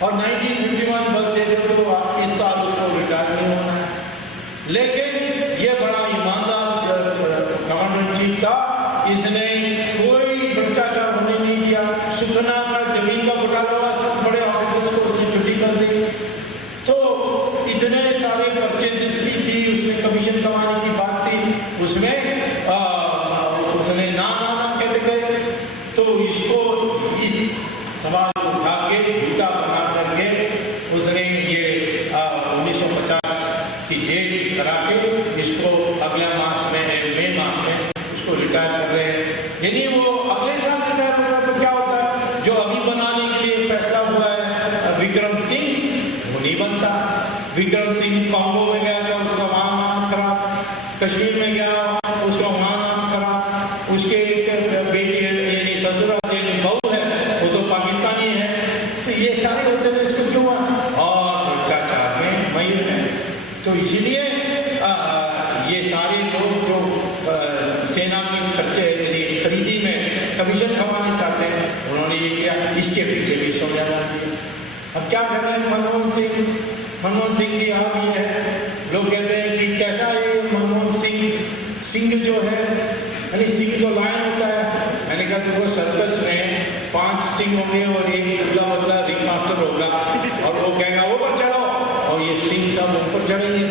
और 1951 बर्थ डे तो इस साल उसको रिटायर नहीं होना है। लेकिन ये बड़ा ईमानदार कमांडर चीफ था, इसने कोई भ्रष्टाचार होने नहीं दिया। सुखना का जमीन का घोटाला हुआ, सब बड़े ऑफिसर्स को उसने छुट्टी कर दी। तो इतने सारे परचेजेस की थी, उसमें कमीशन कमाने की बात थी, उसमें उसने नाम कहते गए। तो इसको इस सवाल को उठा के झूठा बना करके की डेट करा के इसको अगले मास में मई मास में उसको रिटायर कर रहे हैं। यानी वो अगले साल रिटायर हो रहा, तो क्या होता है, जो अभी बनाने के लिए फैसला हुआ है विक्रम सिंह, वो नहीं बनता। विक्रम सिंह कॉन्गो में गया था, उसका वहाँ नाम खराब, कश्मीर में गया उसका वहाँ नाम खराब, उसके बेटी यानी ससुर बहू है वो तो पाकिस्तानी है। तो ये सारे होते हैं, इसको क्यों हुआ, और भ्रष्टाचार में महिर है। तो इसीलिए ये सारे लोग जो सेना की खर्चे यानी खरीदी में कमीशन कमाने चाहते हैं, उन्होंने ये किया। इसके पीछे भी सोनिया गांधी। अब क्या कर रहे हैं मनमोहन सिंह की हाल ये है, लोग कहते हैं कि कैसा ये मनमोहन सिंह जो है, यानी सिंह तो लायन होता है। मैंने कहा कि वो सर्कस में 5 सिंह होंगे और एक दुबला पतला रिंग मास्टर होगा, और वो कहेगा ऊपर चढ़ो, और ये सिंह सब ऊपर चढ़ेंगे,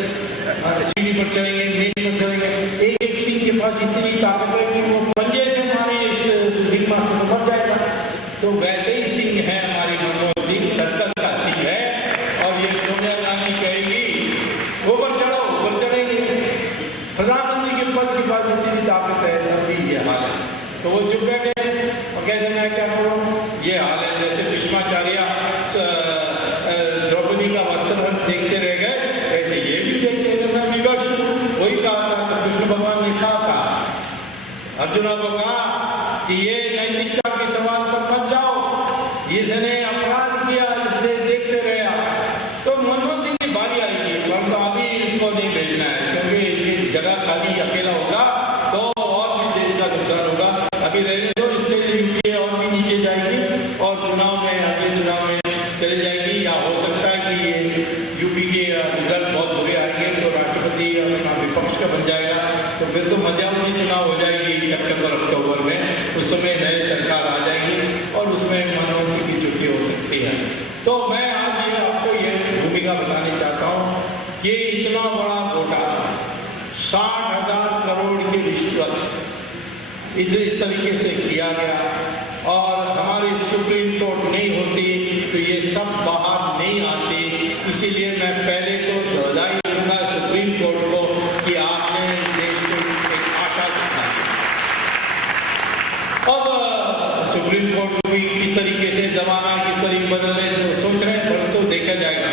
सीढ़ी पर चढ़ेंगे, मेज पर चढ़ेंगे। एक सिंह के पास इतनी ताकत है कि वो पंजे से मारे इस रिंग मास्टर को मर जाएगा। तो वैसे ही सिंह है हमारी मनमोहन सिंह, सर्कस का सिंह है। और ये सोनिया गांधी कहेगी ऊपर चढ़ो, ऊपर चढ़ेंगे। प्रधानमंत्री के पद के पास इतनी ताकत है, अभी ये हाल है। तो वो चुप बैठे और कहते हैं मैं क्या करूँ, ये हाल है। जैसे भीष्माचार्य द्रौपदी का वस्त्र देखते रह गए, वैसे ये भी देखते रह गए। विवश वही कहा था, तो कृष्ण भगवान ने कहा था अर्जुना को कहा कि ये नैतिकता के सवाल पर मत जाओ, इसने अपराध किया इसलिए देखते रहे। तो मनमोहन सिंह की बारी आएगी, परंतु अभी इसको नहीं भेजना है, क्योंकि इसकी जगह खाली अकेला होगा तो और भी देश का नुकसान होगा। अभी रहने दो, इससे यूपीए और भी नीचे जाएगी और चुनाव में अगले चुनाव में चली जाएगी। या हो सकता है कि ये यूपी के रिजल्ट बहुत बुरे आएंगे तो राष्ट्रपति अपना विपक्ष का बन जाएगा, तो फिर तो मध्यावधि चुनाव हो जाएगी सितंबर अक्टूबर में। उस समय नई सरकार आ जाएगी और उसमें मनमोहन सिंह की छुट्टी हो सकती है। तो मैं आज ये आपको ये भूमिका बताने चाहता हूँ कि इतना बड़ा घोटाला, 60,000 करोड़ की रिश्वत इस तरीके से किया गया, और हमारी सुप्रीम कोर्ट नहीं होती तो ये सब बाहर नहीं आती। इसीलिए मैं पहले तो बधाई दूंगा सुप्रीम कोर्ट को कि आपने देश को एक आशा दिखाई। अब सुप्रीम कोर्ट को भी किस तरीके से दबाना, किस तरीके बदलने तो सोच रहे हैं, तो देखा जाएगा।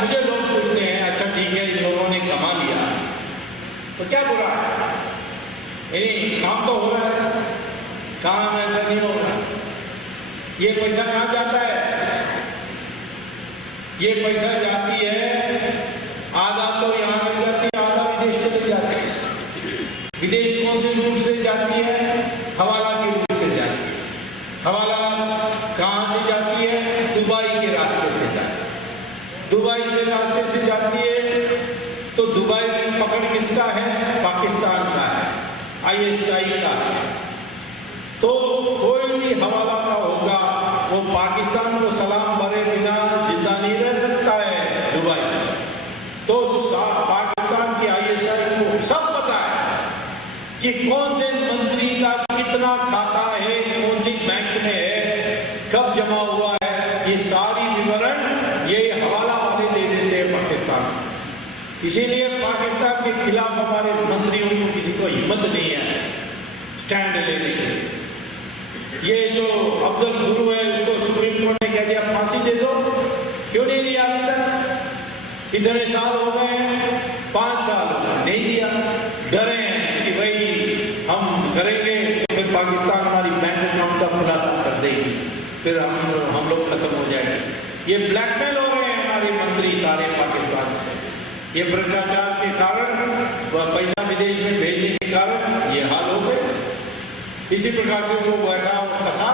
मुझे लोग पूछते हैं अच्छा ठीक है इन लोगों ने कमा लिया तो क्या बुरा है, काम तो हो रहा है, काम ऐसा नहीं हो रहा। ये पैसा कहाँ जाता है, ये पैसा जाती है आधा तो यहाँ मिल जाती है, आधा विदेश चली जाती है। विदेश कौन से रूट से जाती है, हवाला के रूट से जाती है। हवाला कहाँ से जाती है, दुबई के रास्ते से जाती है। दुबई से रास्ते से जाती है तो दुबई की पकड़ किसका है, पाकिस्तान का है, ISI का है। तो कोई भी हवाला का होगा वो पाकिस्तान को सलाम भरे बिना जिंदा नहीं रह सकता है दुबई। तो पाकिस्तान की ISI को सब पता है कि कौन से मंत्री का कितना खाता है, कौन सी बैंक में है, कब जमा हुआ है, ये सारी विवरण ये हवाला वाले दे देते हैं पाकिस्तान। इसीलिए पाकिस्तान के खिलाफ हमारे मंत्रियों को किसी को हिम्मत नहीं है स्टैंड लेने की। ये जो अफजल गुरु है उसको सुप्रीम कोर्ट ने कह दिया फांसी दे दो, क्यों नहीं दिया अभी तक, इतने साल हो गए हैं, 5 साल नहीं दिया। डरे हैं कि भाई हम करेंगे तो फिर पाकिस्तान हमारी बैंक अकाउंट का खुलासा कर देगी, फिर हम लोग खत्म हो जाएंगे। ये ब्लैकमेल हो रहे हैं हमारे मंत्री सारे पाकिस्तान से। ये भ्रष्टाचार के कारण, पैसा विदेश में भेजने के कारण ये हाल हो गए। इसी प्रकार से वो बैठा कसा,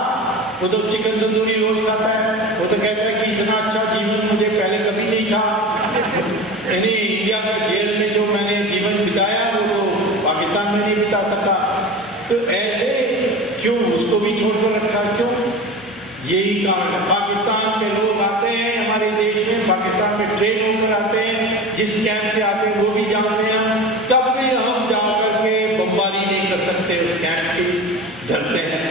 वो तो चिकन तंदूरी रोज खाता है, वो तो कहता है कि इतना अच्छा जीवन मुझे पहले कभी नहीं था। यानी इंडिया का जेल में जो मैंने जीवन बिताया वो तो पाकिस्तान में नहीं बिता सका। तो ऐसे क्यों उसको भी छोड़ कर रखा, क्यों? यही कारण है। पाकिस्तान के लोग आते हैं हमारे देश में, पाकिस्तान में ट्रेन होकर आते हैं, जिस कैंप से आते हैं वो भी जानते हैं, तब भी हम जाकर के बमबारी नहीं कर सकते उस कैंप की, डरते हैं।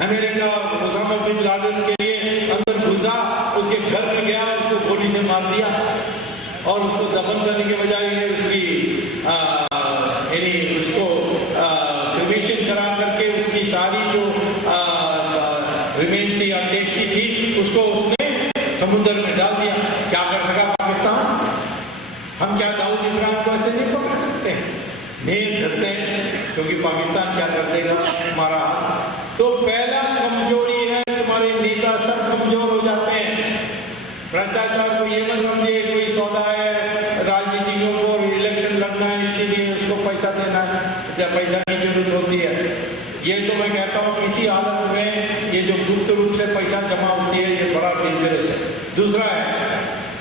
अमेरिका ओसामा बिन लादेन के लिए अंदर घुसा, उसके घर में गया, उसको गोली से मार दिया और उसको दफन करने के बजाय उसकी यानी उसको क्रिमेशन करा करके उसकी सारी जो रिमेन्स थी, अंत्येष्टि थी, उसको उसने समुद्र में डाल दिया। क्या कर सका पाकिस्तान? हम क्या दाऊद इब्राहिम को ऐसे नहीं पकड़ सकते हैं? नहीं डरते हैं, क्योंकि पाकिस्तान क्या कर देगा हमारा हाल। तो पहला कमजोरी है, तुम्हारे नेता सब कमजोर हो जाते हैं। भ्रष्टाचार को ये मत समझिए कोई सौदा है, राजनीतिकों को इलेक्शन लड़ना है इसीलिए उसको पैसा देना है, या पैसा की जरूरत होती है। ये तो मैं कहता हूँ किसी हालत में ये जो गुप्त रूप से पैसा जमा होती है ये बड़ा डेंजरस है। दूसरा है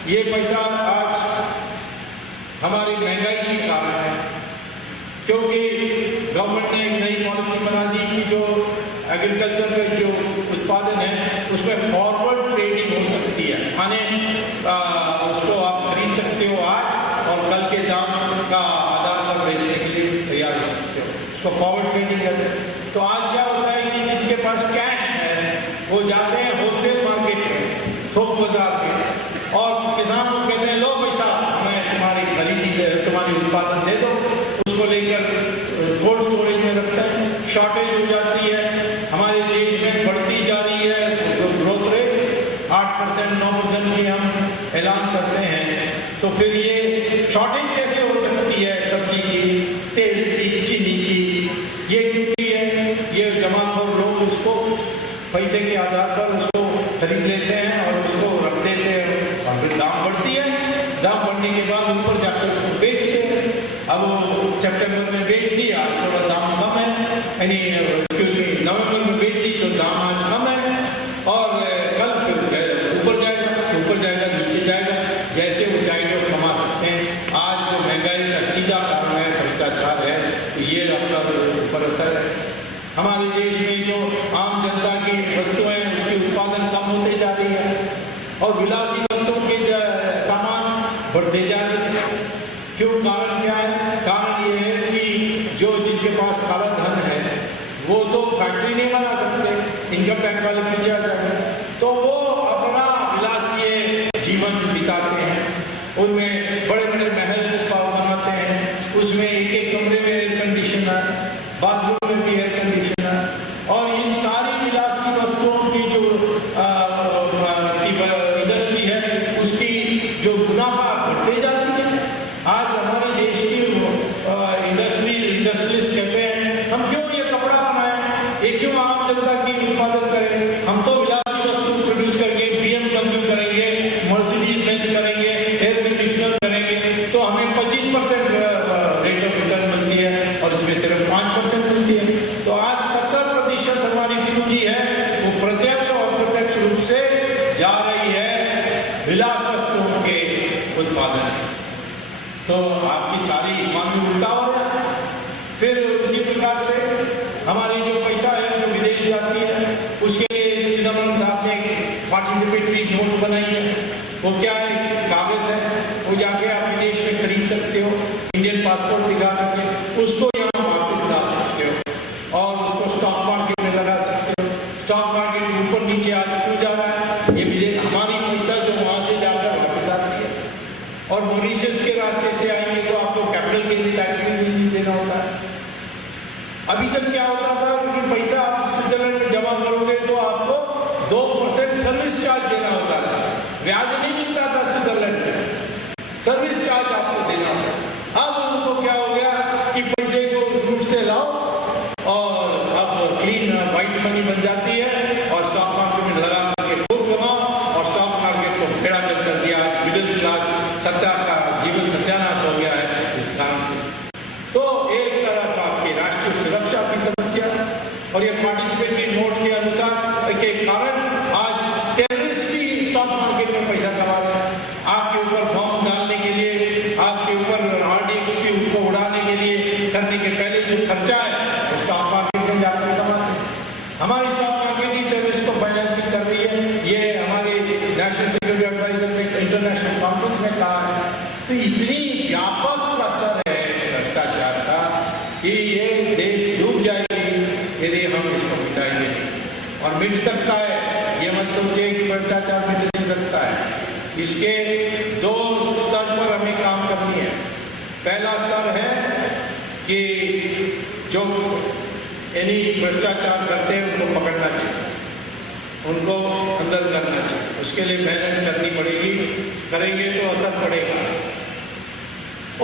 ये पैसा आज हमारी महंगाई के कारण है, क्योंकि गवर्नमेंट ने एक नई पॉलिसी बना दी कि जो एग्रीकल्चर का जो उत्पादन है उसमें फॉरवर्ड ट्रेडिंग हो सकती है, माने उसको आप खरीद सकते हो आज और कल के दाम का आधार पर बेचने के लिए तैयार हो सकते हो, उसको फॉरवर्ड ट्रेडिंग कहते हैं। तो आज क्या होता है कि जिनके पास कैश है वो जाते हैं होलसेल मार्केट में, थोक बाजार में, और किसान को कहते हैं लो पैसा मैं तुम्हारी खरीदी तुम्हारी उत्पादन दे दो, उसको लेकर कोल्ड स्टोरेज में रखते हैं। शॉर्टेज हो जाती है, हमारे देश में बढ़ती जा रही है ग्रोथ रेट 8% 9% की हम ऐलान करते हैं। तो फिर ये शॉर्टेज कैसे हो सकती है सब्जी की, तेल की, चीनी की? ये क्योंकि है ये जमाखोर लोग उसको पैसे के आधार पर उसको खरीद लेते हैं और उसको रख देते हैं और फिर दाम बढ़ती है, दाम बढ़ने के बाद ऊपर जाकर उसको बेचते हैं। अब वो सितंबर में बेच दिया थोड़ा दाम कम है, यानी नवंबर में बेच दी तो दाम आज कम है, और कल फिर ऊपर जाएगा नीचे जाएगा, जैसे ऊंचाई को कमा सकते हैं। आज जो महंगाई का सीधा कारण है भ्रष्टाचार है, तो ये अपना ऊपर असर है। हमारे देश में जो आम जनता की वस्तुएं हैं उसकी उत्पादन कम होते जा रही है और विलासी वस्तुओं के सामान बढ़ते जा रहे हैं। क्यों? कारण क्या है? कारण ये है कि जो जिनके पास काला धन है वो तो फैक्ट्री नहीं बना सकते, इनकम टैक्स वाले पीछे आ जाते हैं, तो वो अपना विलासीय जीवन बिताते हैं, उनमें बड़े बड़े महल बनाते हैं, उसमें एक एक कमरे में एयर कंडीशनर, बाथरूम में भी एयर कंडीशनर, और इन सारी विलासी वस्तुओं की जो इंडस्ट्री है उसकी जो मुनाफा बढ़ते जाती है। आज हमारे देश की इंडस्ट्रियलिस्ट कहते हैं हम क्यों ये कपड़ा बनाएं, ये क्यों आम जनता की उत्पादन करें, हम तो विलासी वस्तु प्रोड्यूस करेंगे, BMW करेंगे, मर्सिडीज बेंज करेंगे, एयर कंडीशनर करेंगे, तो हमें 25% रेट ऑफ रिटर्न मिलती है और इसमें सिर्फ 5% मिलती है। तो आज 70% हमारी पूंजी है वो प्रत्यक्ष और अप्रत्यक्ष रूप से जा रही है विलास वस्तुओं के उत्पादन में। तो आपकी सारी इकोनॉमी उल्टा हो रहा है। फिर उसी प्रकार से हमारी जो पैसा है जो विदेश जाती है उसके लिए चिदम्बरम साहब ने पार्टिसिपेटरी नोट बनाई है। वो क्या है? कागज है, वो जाके आप विदेश में खरीद सकते हो, इंडियन पासपोर्ट दिखा करके उसको यहाँ वापस ला सकते हो और उसको स्टॉक मार्केट में लगा सकते हो। स्टॉक मार्केट ऊपर नीचे आज क्यों जा रहा है? ये विदेश हमारी पैसा जो वहाँ से जाकर वापस आती है, और मॉरिशस के रास्ते से आएंगे तो आपको कैपिटल गेन टैक्स भी देना होता है। अभी तक क्या होता था कि पैसा आप स्विट्जरलैंड में जमा करोगे तो आपको 2% सर्विस चार्ज देना होता था, ब्याज नहीं मिलता था स्विट्जरलैंड में, सर्विस चार्ज आपको देना होता। अब उनको क्या हो गया कि पैसे को उस रूट से लाओ और अब क्लीन व्हाइट मनी बन जाती है और स्टॉक मार्केट में लगा करके खूब कमाओ, और स्टॉक मार्केट को भेड़ा कर दिया। मिडिल क्लास सत्ता का जीवन सत्यानाश हो गया है इस काम से। तो एक तरफ आपकी राष्ट्रीय सुरक्षा की समस्या और ये पार्टिसिपेटरी नोट के अनुसार के कारण आज टेररिस्ट भी स्टॉक मार्केट में पैसा कमा रहे हैं। आपके ऊपर बम डालने के लिए, आपके ऊपर RDX के ऊपर उड़ाने के लिए करने के पहले जो खर्चा है वो स्टॉक मार्केट में जाकर कमाते हैं। हमारी स्टॉक मार्केट ही टेररिस्ट को फाइनेंसिंग कर रही है, ये हमारे नेशनल सिक्योरिटी एडवाइजर ने इंटरनेशनल कॉन्फ्रेंस में कहा है। तो इतनी व्यापक असर है भ्रष्टाचार का कि ये देश डूब जाएगी यदि हम इसको मिटाएंगे नहीं, और मिट सकता है। ये मत सोचिए कि भ्रष्टाचार मिट नहीं सकता है, इसके 2 स्तर पर हमें पहला स्तर है कि जो यानी भ्रष्टाचार करते हैं उनको पकड़ना चाहिए, उनको अंदर करना चाहिए। उसके लिए मेहनत करनी पड़ेगी, करेंगे तो असर पड़ेगा।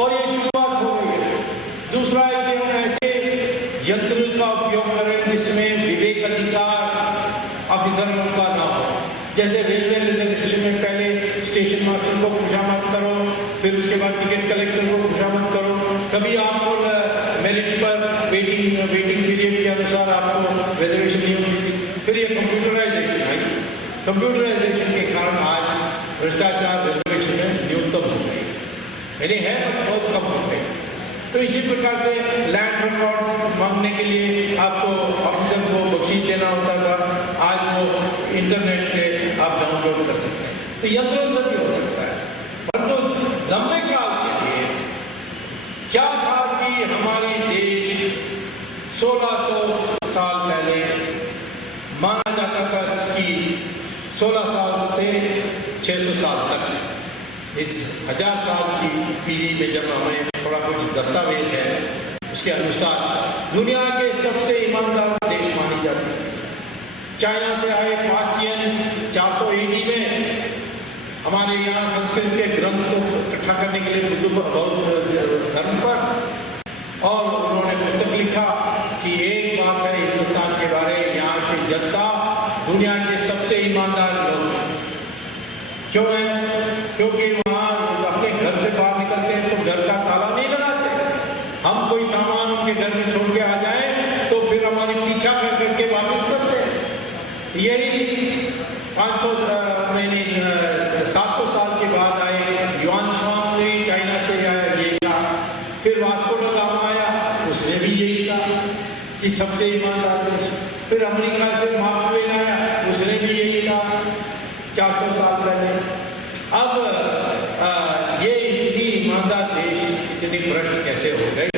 और ये शुरुआत हो गई है। दूसरा है कि हम ऐसे यंत्र का उपयोग करें जिसमें विवेक अधिकार ऑफिसरों का ना हो। जैसे रेलवे रिजर्वेशन में पहले स्टेशन मास्टर को पूछा मत करो, फिर उसके बाद टिकट कलेक्टर को पूछा मत करो। कभी आपको मेरिट पर वेटिंग पीरियड के अनुसार आपको रिजर्वेशन नहीं होगी। फिर ये कंप्यूटराइजेशन आई, कंप्यूटराइजेशन के कारण आज भ्रष्टाचार रिजर्वेशन में न्यूनतम हो गई, यानी है बहुत कम हो गए। तो इसी प्रकार से लैंड रिकॉर्ड्स मांगने के लिए आपको ऑफिसर को बख्शीश देना होता था, आज वो इंटरनेट से आप डाउनलोड कर सकते हैं। तो यंत्रों से भी हो सकता है, परंतु लंबे काल के लिए क्या था कि हमारे देश 1600 साल पहले माना जाता था कि 16 साल से 600 साल तक, इस 1000 साल की पीढ़ी में जब हमें थोड़ा कुछ दस्तावेज है उसके अनुसार दुनिया के सबसे ईमानदार देश मानी जाती है। चाइना से आए फासियन 400 AD में हमारे यहाँ संस्कृत के ग्रंथ को इकट्ठा करने के लिए बौद्ध धर्म पर, और उन्होंने पुस्तक लिखा कि एक बात है हिंदुस्तान के बारे, यहाँ की जनता दुनिया के सबसे ईमानदार लोग हैं। क्यों है? क्योंकि वहाँ अपने घर से बाहर निकलते हैं तो घर का ताला नहीं लगाते। हम कोई सामान उनके घर में छोड़ के आ जाए तो फिर हमारी पीछा कर करके वापस करते हैं। यही 700 साल के बाद आए युआन छांग ने चाइना से ये कहा, फिर वास्को ड गामा आया, उसने भी यही कहा कि सबसे ईमानदार देश। फिर अमेरिका से मार्क ट्वेन आया, उसने भी यही कहा 400 साल पहले। अब ये इतनी ईमानदार देश इतनी भ्रष्ट कैसे हो गए,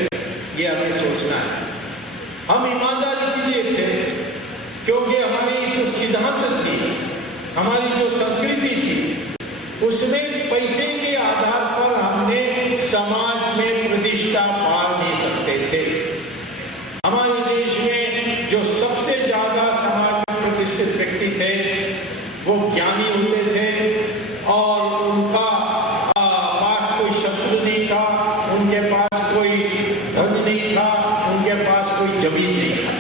ये हमें सोचना है। हम ईमानदार इसीलिए थे क्योंकि हमारी जो सिद्धांत थी, हमारी जो संस्कृति थी, उसमें पैसे के आधार पर हमने समाज में प्रतिष्ठा पा नहीं सकते थे। हमारे देश में जो सबसे ज्यादा समाज में प्रतिष्ठित व्यक्ति थे वो ज्ञानी होते थे, और उनका पास कोई शस्त्र नहीं था, उनके पास कोई धन नहीं था, उनके पास कोई जमीन नहीं था।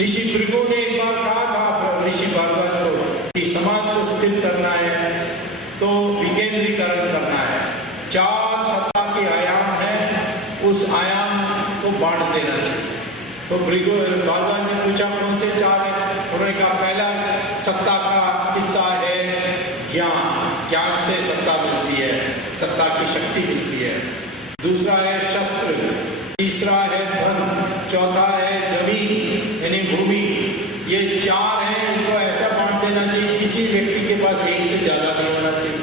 ऋषि भृगु ने एक बार कहा था ऋषि भारद्वाज को कि समाज को स्थिर करना है तो विकेंद्रीकरण करना है। 4 सत्ता के आयाम हैं, उस आयाम को बांट देना चाहिए। तो भृगु भारद्वाज ने पूछा कौन से 4 हैं? उन्होंने कहा पहला सत्ता का हिस्सा है ज्ञान, ज्ञान से सत्ता मिलती है, सत्ता की शक्ति मिलती है। दूसरा है शस्त्र, तीसरा है धन, चौथा है जमीन यानी भूमि। ये 4 हैं, इनको ऐसा बांट देना चाहिए किसी व्यक्ति के पास एक से ज्यादा नहीं होना चाहिए।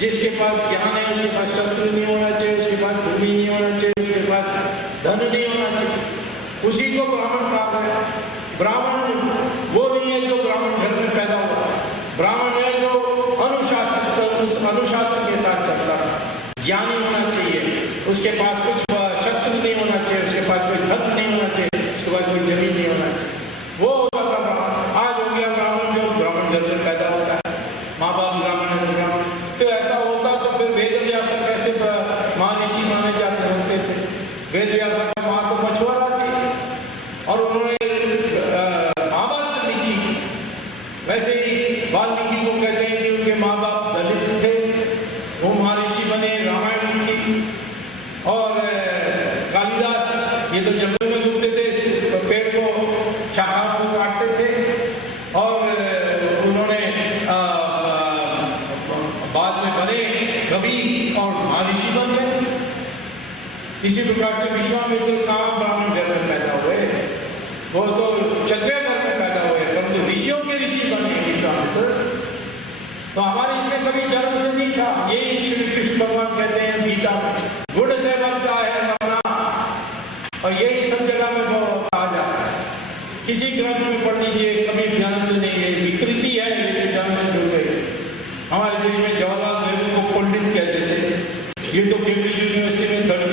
जिसके पास ज्ञान है उसके पास शस्त्र नहीं होना चाहिए, उसके पास भूमि नहीं होना चाहिए, उसके पास धन नहीं होना चाहिए। उसी को ब्राह्मण कहा गया। ब्राह्मण वो नहीं है जो ब्राह्मण घर में पैदा हुआ, ब्राह्मण है जो अनुशासन, उस अनुशासन के साथ चलता था। ज्ञानी होना चाहिए, उसके पास कुछ शस्त्र नहीं होना चाहिए, उसके पास कोई धन नहीं होना चाहिए, उसके पास कोई जमीन नहीं होना चाहिए। वो होता था ब्राह्मण। आज हो गया ब्राह्मण जो ब्राह्मण घर में पैदा होता है, माँ बाप ब्राह्मण है ब्राह्मण। तो ऐसा होता तो फिर वेद व्यास कैसे महर्षि माने जाते होते थे? वेद व्यास का माँ तो मछुआरा थी और उन्होंने महाभारत लिखी। वैसे ही वाल्मीकि को कहते हैं कि उनके माँ बाप दलित थे, वो महर्षि बने, रामायण लिखी। और कालिदास ये तो जंगल में घूमते थे, पेड़ को शाखाओं को काटते थे, और उन्होंने बाद में बने कवि और महर्षि बन गए। इसी प्रकार से विश्वामित्र कहाँ ब्राह्मण घर में पैदा हुए, वो तो क्षत्रिय घर में पैदा हुए, परंतु ऋषियों के ऋषि बने विश्वामित्र। तो हमारे इसमें कभी जन्म से नहीं था। यही श्री कृष्ण भगवान कहते हैं गीता में, गुण से बनता है मरना, और यही सब जगह में कहा जाता है। किसी ग्रंथ में पढ़ लीजिए, कभी जन्म से नहीं है, विकृति है, लेकिन जन्म से जुड़ गए। हमारे देश में जवाहरलाल नेहरू को पंडित कहते थे, ये तो केम्ब्रिज यूनिवर्सिटी में 3rd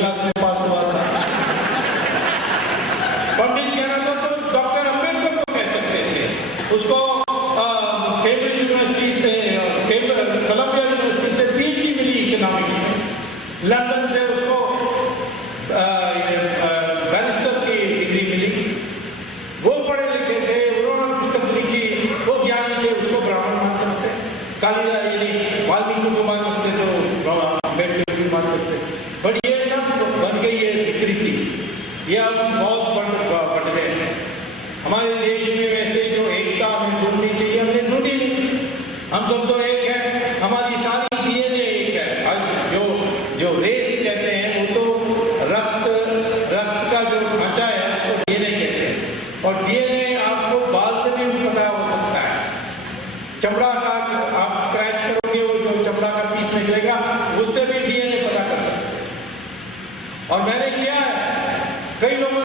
पहले वाल्मीकि को मान सकते तो अम्बेडकर को मान सकते, बट ये सब बन गई है विकृति। ये अब बहुत बढ़ गए हैं हमारे देश में। वैसे जो एकता हमें ढूंढनी चाहिए हमने ढूंढी नहीं। हम सब तो एक है, हमारी सारी डीएनए एक है। आज जो रेस कहते हैं वो तो रक्त का जो ढांचा है उसको डीएनए कहते हैं, और डीएनए आपको बाल से भी पता हो सकता है। चमड़ा का आप स्क्रैच करोगे, वो जो चमड़ा का पीस निकलेगा उससे भी डीएनए पता कर सकते हैं। और मैंने किया है, कई लोगों